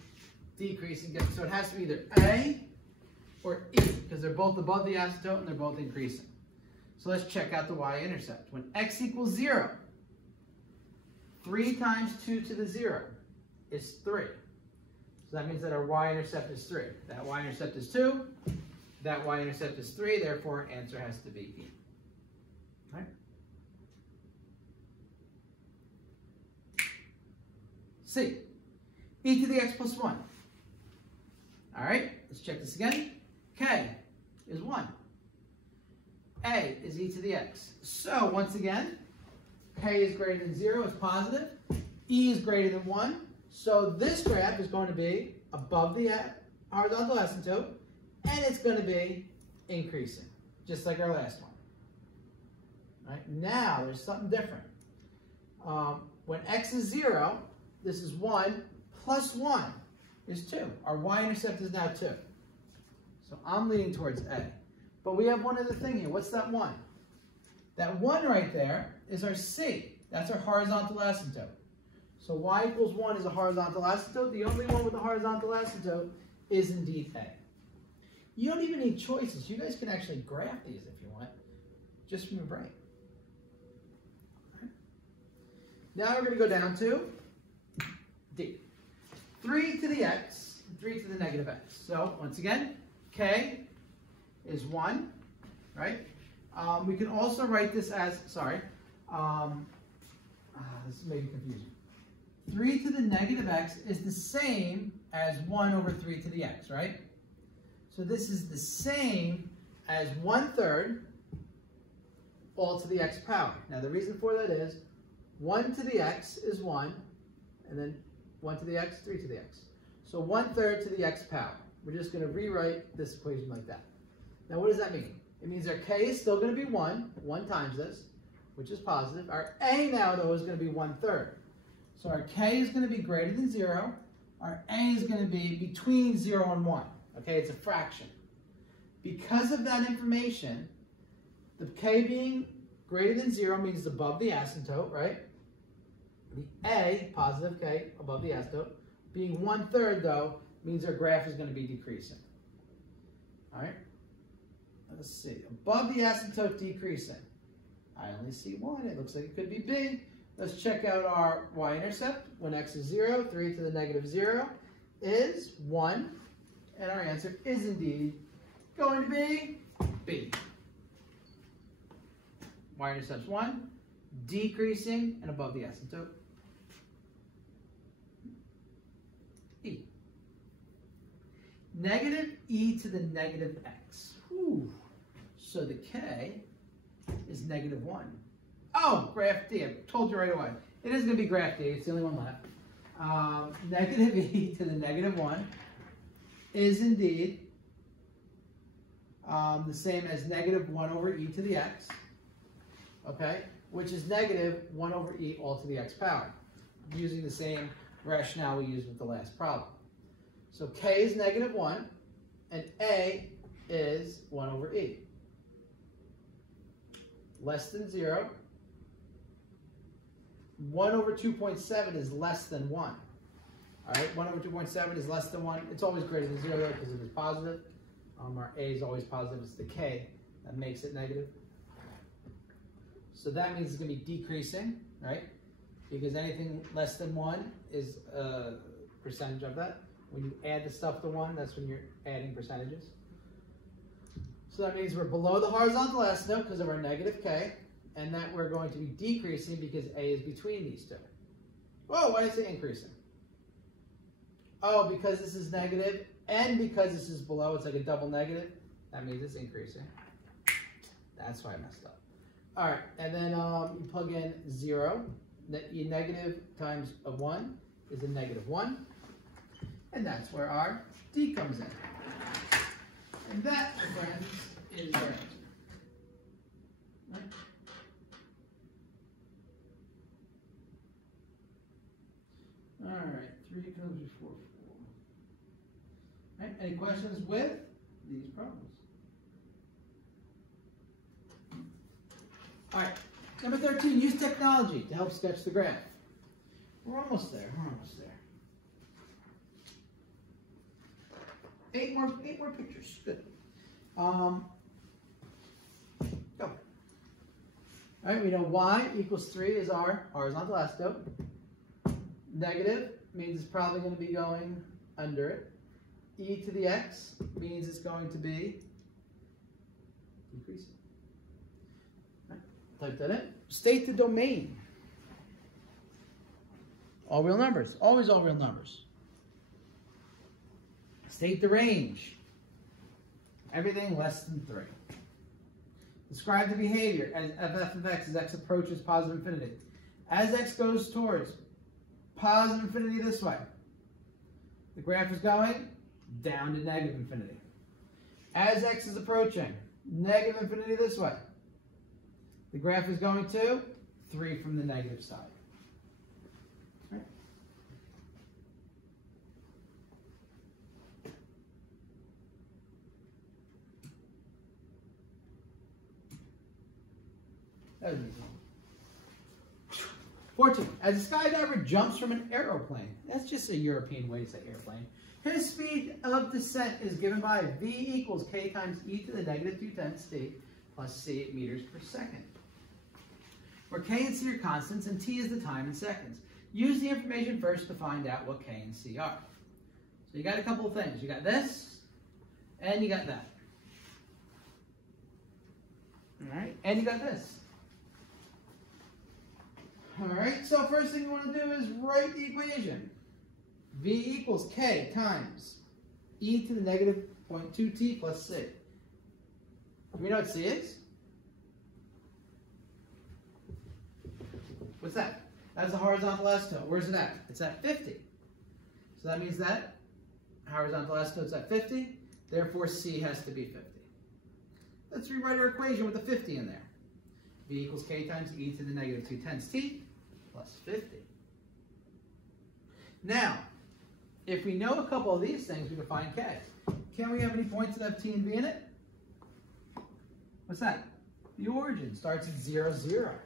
decreasing. So it has to be either A or E, because they're both above the asymptote and they're both increasing. So let's check out the y-intercept. When x equals 0, 3 times 2 to the 0 is 3. So that means that our y-intercept is 3. That y-intercept is 2. That y-intercept is 3. Therefore, our answer has to be E. All right? C. E to the x plus 1. All right, let's check this again. K is 1. A is e to the x. So once again, K is greater than 0, it's positive. E is greater than 1. So this graph is going to be above the horizontal asymptote, and it's going to be increasing, just like our last one. All right, now there's something different. When x is 0, this is 1 plus 1 is 2. Our y-intercept is now 2. So I'm leaning towards A. But we have one other thing here. What's that 1? That 1 right there is our C. That's our horizontal asymptote. So y equals 1 is a horizontal asymptote. The only one with a horizontal asymptote is indeed A. You don't even need choices. You guys can actually graph these if you want, just from your brain. Right. Now we're going to go down to D. 3 to the x, 3 to the negative x. So once again, K is 1, right? We can also write this as, this may be confusing. 3 to the negative x is the same as 1 over 3 to the x, right? So this is the same as 1/3 all to the x power. Now the reason for that is 1 to the x is 1, and then 1 to the x, 3 to the x. So 1/3 to the x power. We're just going to rewrite this equation like that. Now what does that mean? It means our k is still going to be 1 times this, which is positive. Our a now, though, is going to be 1/3. So our k is going to be greater than 0. Our a is going to be between 0 and 1. Okay, it's a fraction. Because of that information, the k being greater than 0 means above the asymptote, right? The a, positive k, above the asymptote, being 1/3, though, means our graph is going to be decreasing. All right? Let's see. Above the asymptote, decreasing. I only see 1. It looks like it could be big. Let's check out our y-intercept. When x is 0, 3 to the negative 0 is 1. And our answer is indeed going to be B. Y-intercept's 1, decreasing and above the asymptote. E. Negative e to the negative x. Whew. So the k is -1. Oh, graph D. I told you right away. It is going to be graph D. It's the only one left. Negative e to the -1 is indeed the same as -1 over e to the x, okay, which is -1 over e all to the x power, using the same rationale we used with the last problem. So k is -1, and a is 1 over e. Less than 0. 1 over 2.7 is less than 1. All right, 1 over 2.7 is less than 1. It's always greater than 0 though, because it is positive. Our a is always positive. It's the k that makes it negative. So that means it's going to be decreasing, right? Because anything less than 1 is a percentage of that. When you add the stuff to 1, that's when you're adding percentages. So that means we're below the horizontal asymptote because of our negative k, and that we're going to be decreasing because a is between these two. Whoa, why did I say increasing? Oh, because this is negative, and because this is below, it's like a double negative. That means it's increasing. That's why I messed up. All right, and then you plug in 0. Negative times a 1 is a -1. And that's where our D comes in. And that, my friends, is our answer. Right? All right, 3 comes before 4. Right, any questions with these problems? All right, number 13, use technology to help sketch the graph. We're almost there, Eight more pictures, good. Go. All right, we know y equals 3 is our horizontal asymptote. Negative means it's probably going to be going under it. E to the x means it's going to be decreasing. Right, type that in. State the domain. All real numbers. Always all real numbers. State the range. Everything less than 3. Describe the behavior as f of x as x approaches positive infinity. As x goes towards positive infinity this way, the graph is going down to negative infinity. As x is approaching negative infinity this way, the graph is going to 3 from the negative side. Right? That was easy. 14. As a skydiver jumps from an aeroplane, that's just a European way to say airplane, his speed of descent is given by v equals k times e to the negative 2/10 t plus c meters per second, where k and c are constants and t is the time in seconds. Use the information first to find out what k and c are. So you got a couple of things. You got this, and you got that. All right, and you got this. All right, so first thing you want to do is write the equation. V equals k times e to the negative 0.2t plus c. We know what c is? What's that? That's a horizontal asymptote. Where's it at? It's at 50. So that means that horizontal asymptote's at 50. Therefore, c has to be 50. Let's rewrite our equation with the 50 in there. V equals k times e to the negative 2/10 t plus 50. Now, if we know a couple of these things, we can find k. Can we have any points that have t and v in it? What's that? The origin starts at 0, 0.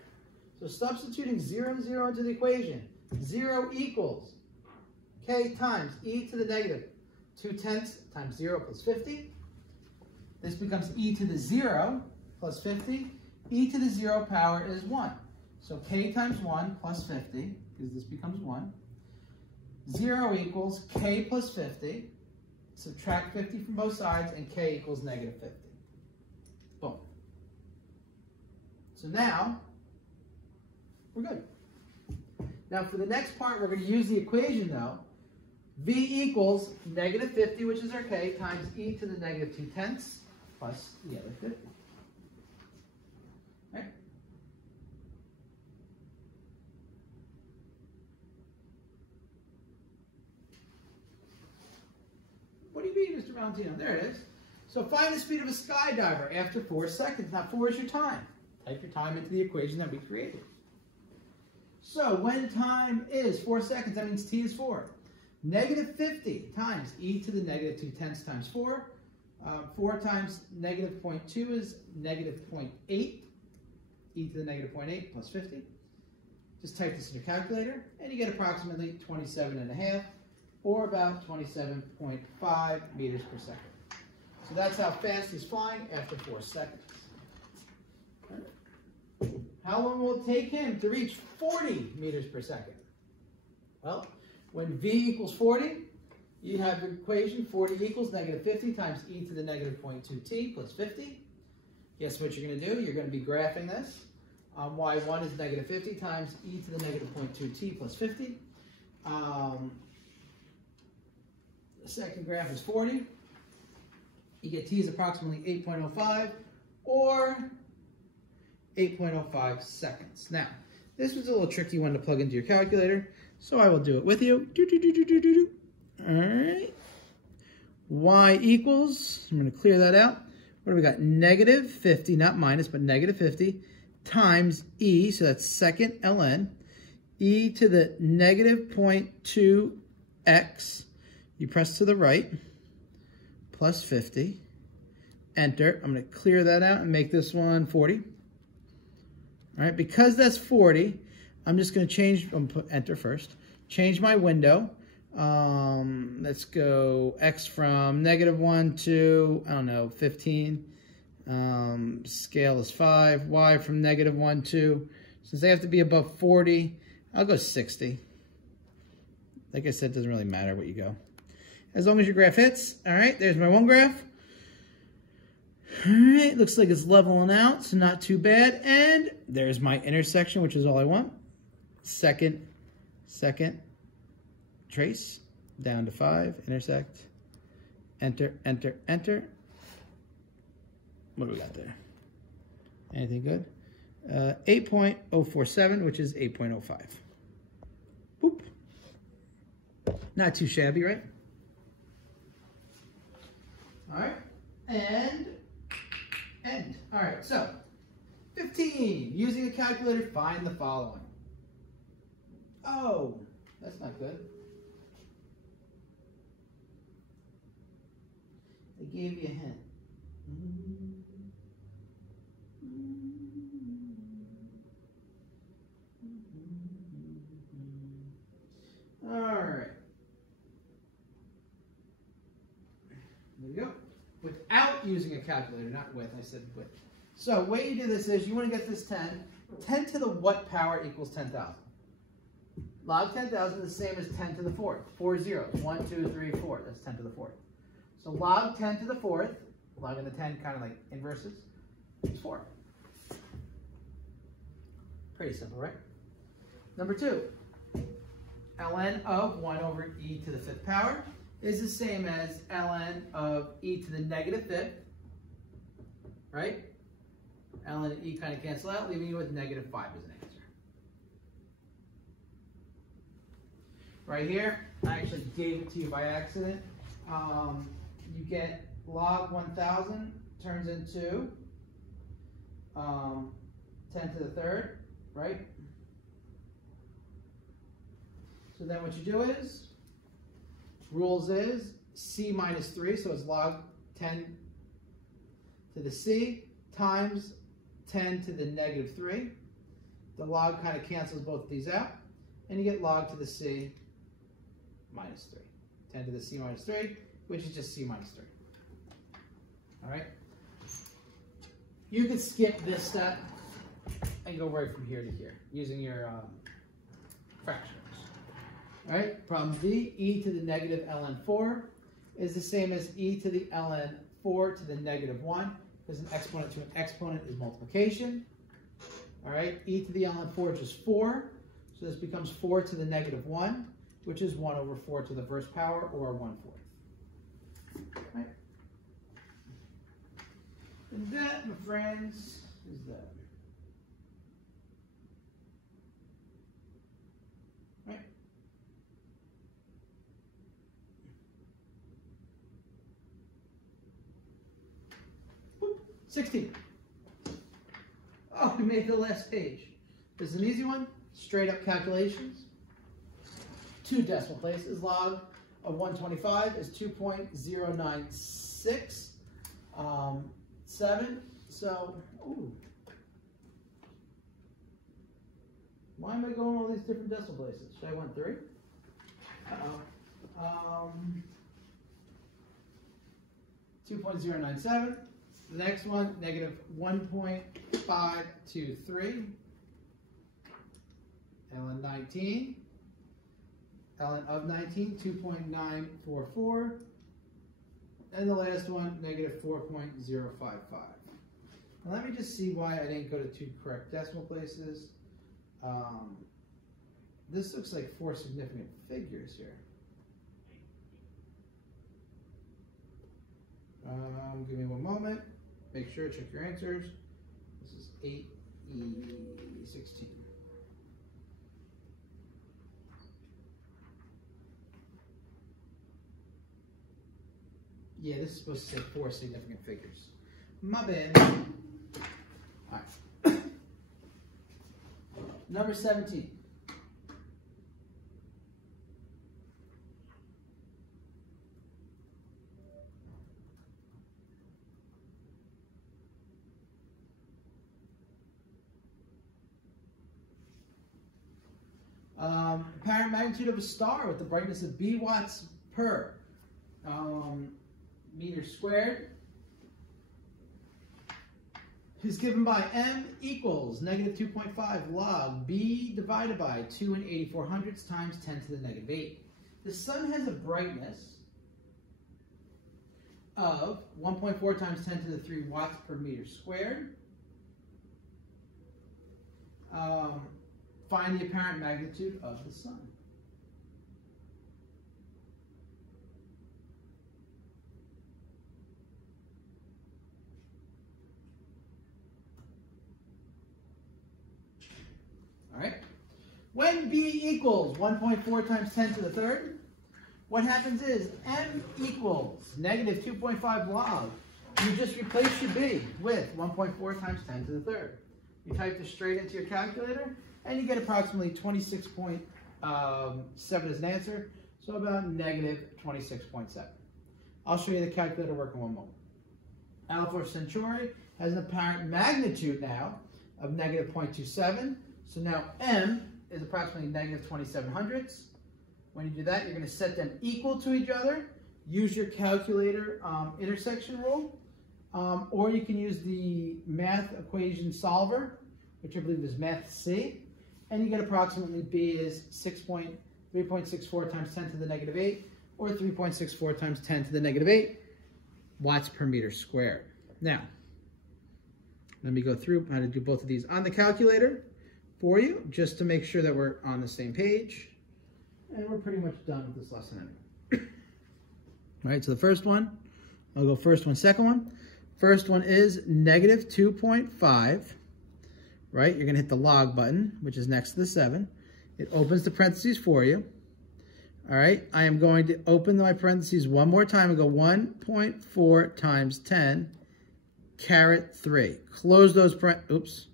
So substituting 0, 0 into the equation, 0 equals k times e to the negative 2/10 times 0 plus 50. This becomes e to the 0 plus 50. E to the 0 power is 1. So k times 1 plus 50, because this becomes 1. 0 equals k plus 50. Subtract 50 from both sides, and k equals negative 50. Boom. So now, we're good. Now for the next part, we're going to use the equation though. V equals negative 50, which is our k, times e to the negative 2/10 plus the other 50. Right? What do you mean, Mr. Valentino? There it is. So find the speed of a skydiver after 4 seconds. Now 4 is your time. Type your time into the equation that we created. So when time is 4 seconds, that means t is 4. Negative 50 times e to the negative 2/10 times 4. 4 times negative 0.2 is negative 0.8. E to the negative 0.8 plus 50. Just type this in your calculator, and you get approximately 27.5, or about 27.5 meters per second. So that's how fast he's flying after 4 seconds. How long will it take him to reach 40 meters per second? Well, when v equals 40, you have the equation 40 equals negative 50 times e to the negative 0.2t plus 50. Guess what you're going to do? You're going to be graphing this. Y1 is negative 50 times e to the negative 0.2t plus 50. The second graph is 40. You get t is approximately 8.05 or 8.05 seconds. Now, this was a little tricky one to plug into your calculator, so I will do it with you. All right. Y equals, I'm going to clear that out. What do we got? Negative 50, not minus, but negative 50 times e, so that's second ln, e to the negative 0.2x, you press to the right, plus 50, enter. I'm going to clear that out and make this one 40. All right, because that's 40, I'm just going to change, I'm going to put enter first, change my window. Let's go x from -1 to, I don't know, 15. Scale is 5. Y from -1 to, since they have to be above 40, I'll go 60. Like I said, it doesn't really matter what you go. As long as your graph hits. All right, there's my one graph. All right, looks like it's leveling out, so not too bad. And there's my intersection, which is all I want. Second, trace, down to 5, intersect, enter, enter, enter. What do we got there? Anything good? 8.047, which is 8.05. Boop. Not too shabby, right? All right, and end. All right, so 15. Using a calculator, find the following. Oh, that's not good. They gave you a hint. All right. There you go. Without using a calculator, not with, I said with. So the way you do this is you want to get this 10. 10 to the what power equals 10,000? Log 10,000 is the same as 10 to the 4th. 4 zeros. 1, 2, 3, 4. That's 10 to the 4th. So log 10 to the 4th, logging the 10 kind of like inverses, is 4. Pretty simple, right? Number 2. ln of 1 over e to the 5th power is the same as ln of e to the negative 5th, right? ln and e kind of cancel out, leaving you with negative 5 as an answer. Right here, I actually gave it to you by accident. You get log 1,000 turns into 10 to the 3rd, right? So then what you do is, rules is c minus 3, so it's log 10 to the c times 10 to the negative 3. The log kind of cancels both of these out, and you get log to the c minus 3. 10 to the c minus 3, which is just c minus 3. All right? You could skip this step and go right from here to here using your fractions. All right, problem B, e to the negative ln 4 is the same as e to the ln 4 to the negative 1, because an exponent to an exponent is multiplication. All right, e to the ln 4 is just 4, so this becomes 4 to the negative 1, which is 1 over 4 to the first power, or 1/4. Right? And that, my friends, is that. Right? Boop. 16. Oh, we made the last page. This is an easy one. Straight up calculations. 2 decimal places. Log of 125 is 2.096. 7. So, ooh. Why am I going all these different decimal places? Should I want 3? Uh-oh. 2.097. The next one, negative 1.523. ln 19. ln of 19, 2.944. And the last one, negative 4.055. Now let me just see why I didn't go to 2 correct decimal places. This looks like 4 significant figures here. Give me one moment. Make sure, check your answers. This is 8E16. Yeah, this is supposed to say 4 significant figures. My bad. All right. Number 17. Apparent magnitude of a star with the brightness of B watts per meter squared is given by m equals negative 2.5 log B divided by 2 8400ths times 10 to the negative 8. The sun has a brightness of 1.4 times 10 to the 3 watts per meter squared. Find the apparent magnitude of the sun. When b equals 1.4 times 10 to the third, what happens is m equals negative 2.5 log. You just replace your b with 1.4 times 10 to the third. You type this straight into your calculator, and you get approximately 26.7 as an answer, so about negative 26.7. I'll show you the calculator work in one moment. Alpha Centauri has an apparent magnitude now of negative 0.27, so now m is approximately negative 27 hundredths. When you do that, you're going to set them equal to each other. Use your calculator intersection rule, or you can use the math equation solver, which I believe is math C, and you get approximately b is 3.64 times 10 to the negative 8, or 3.64 times 10 to the negative 8 watts per meter squared. Now, let me go through how to do both of these on the calculator for you, just to make sure that we're on the same page. And we're pretty much done with this lesson anyway. All right, so the first one, I'll go first one, second one. First one is negative 2.5, right? You're gonna hit the log button, which is next to the 7. It opens the parentheses for you. All right, I am going to open my parentheses one more time and go 1.4 times 10 caret 3. Close those oops,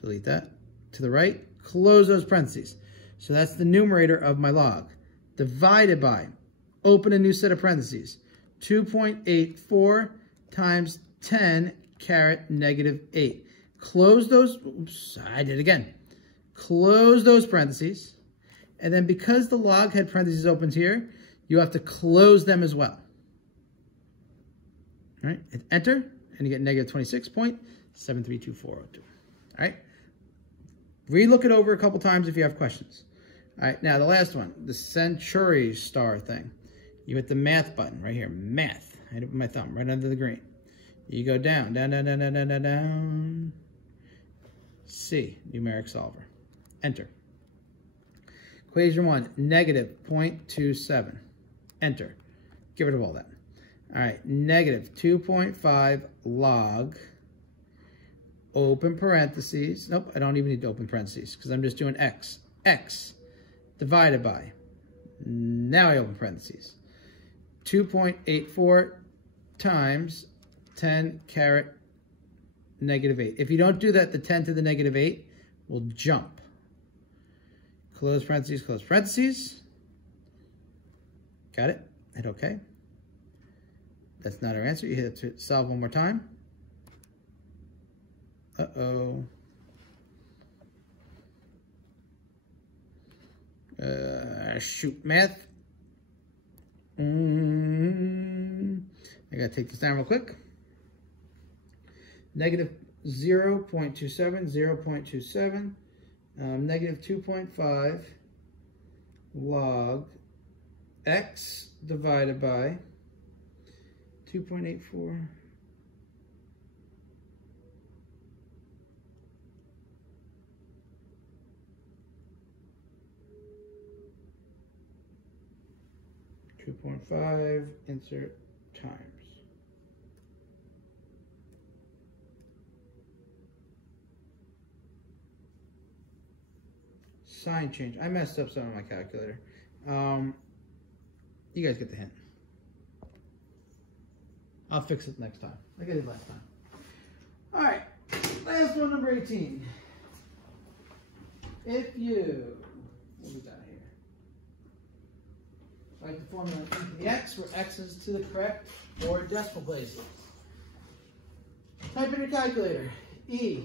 delete that. To the right, close those parentheses. So that's the numerator of my log. Divided by, open a new set of parentheses, 2.84 times 10 caret negative 8. Close those, oops, I did it again. Close those parentheses. And then because the log had parentheses opened here, you have to close them as well. All right, hit enter, and you get negative 26.732402. All right, re-look it over a couple times if you have questions. All right, now the last one, the Centauri star thing. You hit the math button right here, math. I hit it with my thumb right under the green. You go down, down, down, down, down, down, down, down. C, numeric solver. Enter. Equation 1, negative 0.27. Enter. Get rid of all that. All right, negative 2.5 log, open parentheses. Nope, I don't even need to open parentheses because I'm just doing x. X divided by, now I open parentheses, 2.84 times 10 caret negative 8. If you don't do that, the 10 to the negative 8 will jump. Close parentheses, close parentheses. Got it? Hit OK. That's not our answer. You hit it to solve one more time. Uh-oh. Shoot, math. I gotta take this down real quick. Negative 0.27, 0.27, negative 2.5 log x divided by 2.84. .5 insert times. Sign change. I messed up some on my calculator. You guys get the hint. I'll fix it next time, like I did last time. All right, last one, number 18. If you, what we got here? Write the formula into the x, where x is to the correct or decimal places. Type in your calculator. E,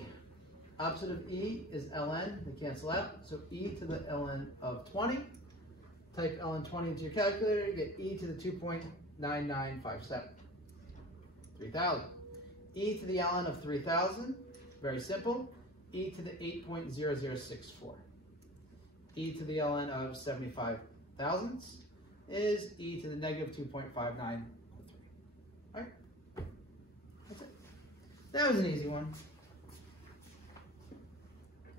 opposite of E is ln, they cancel out, so e to the ln of 20. Type ln 20 into your calculator, you get e to the 2.9957. 3,000. E to the ln of 3,000, very simple, e to the 8.0064. E to the ln of 75 thousandths is e to the negative 2.5903. All right, that's it. That was an easy one.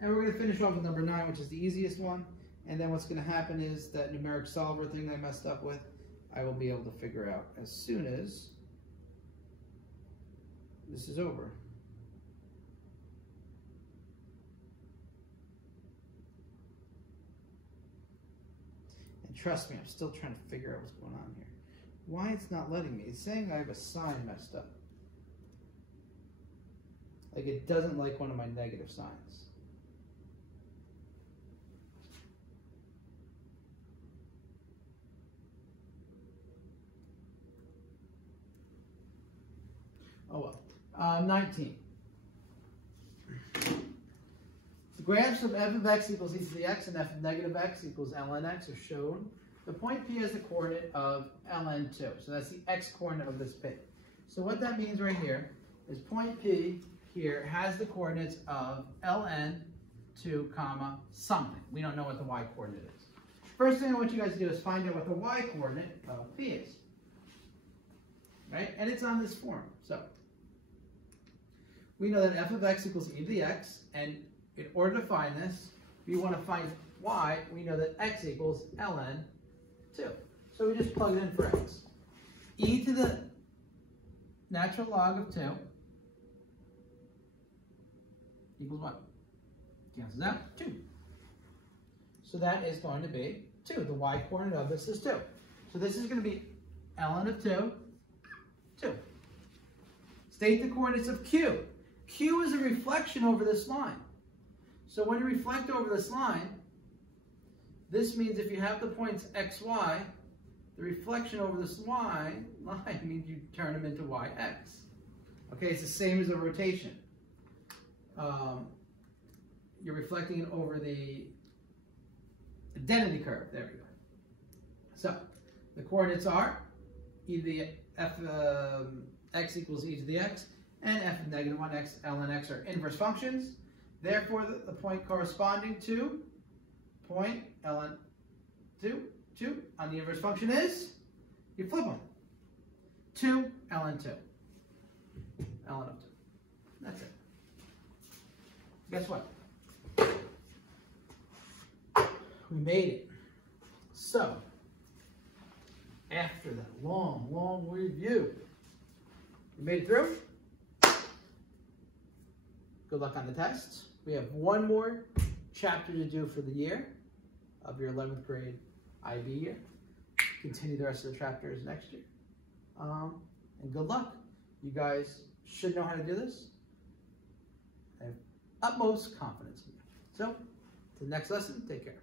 And we're going to finish off with number 9, which is the easiest one. And then what's going to happen is that numeric solver thing that I messed up with, I will be able to figure out as soon as this is over. trust me, I'm still trying to figure out what's going on here. Why it's not letting me? It's saying I have a sign messed up. Like it doesn't like one of my negative signs. Oh well. 19. The graphs of f of x equals e to the x and f of negative x equals ln x are shown. The point P has the coordinate of ln2. So that's the x coordinate of this P. So what that means right here is point P here has the coordinates of ln2 comma something. We don't know what the y coordinate is. First thing I want you guys to do is find out what the y coordinate of P is. Right? And it's on this form. So we know that f of x equals e to the x, and in order to find this, we want to find y, we know that x equals ln2. So we just plug it in for x. E to the natural log of 2 equals what? Cancels out, 2. So that is going to be 2. The y coordinate of this is 2. So this is going to be ln of 2, 2. State the coordinates of q. Q is a reflection over this line. So when you reflect over this line, this means if you have the points x, y, the reflection over this y line means you turn them into yx. Okay, it's the same as a rotation. You're reflecting it over the identity curve. There we go. So the coordinates are e to the f x equals e to the x, and f of negative 1x, ln x are inverse functions. Therefore, the point corresponding to point ln 2 on the inverse function is, you flip them, 2 ln 2. ln of 2. That's it. Guess what? We made it. So, after that long review, we made it through. Good luck on the tests. We have one more chapter to do for the year of your 11th grade IB year. Continue the rest of the chapters next year. And good luck. You guys should know how to do this. I have utmost confidence in you. So, to the next lesson, take care.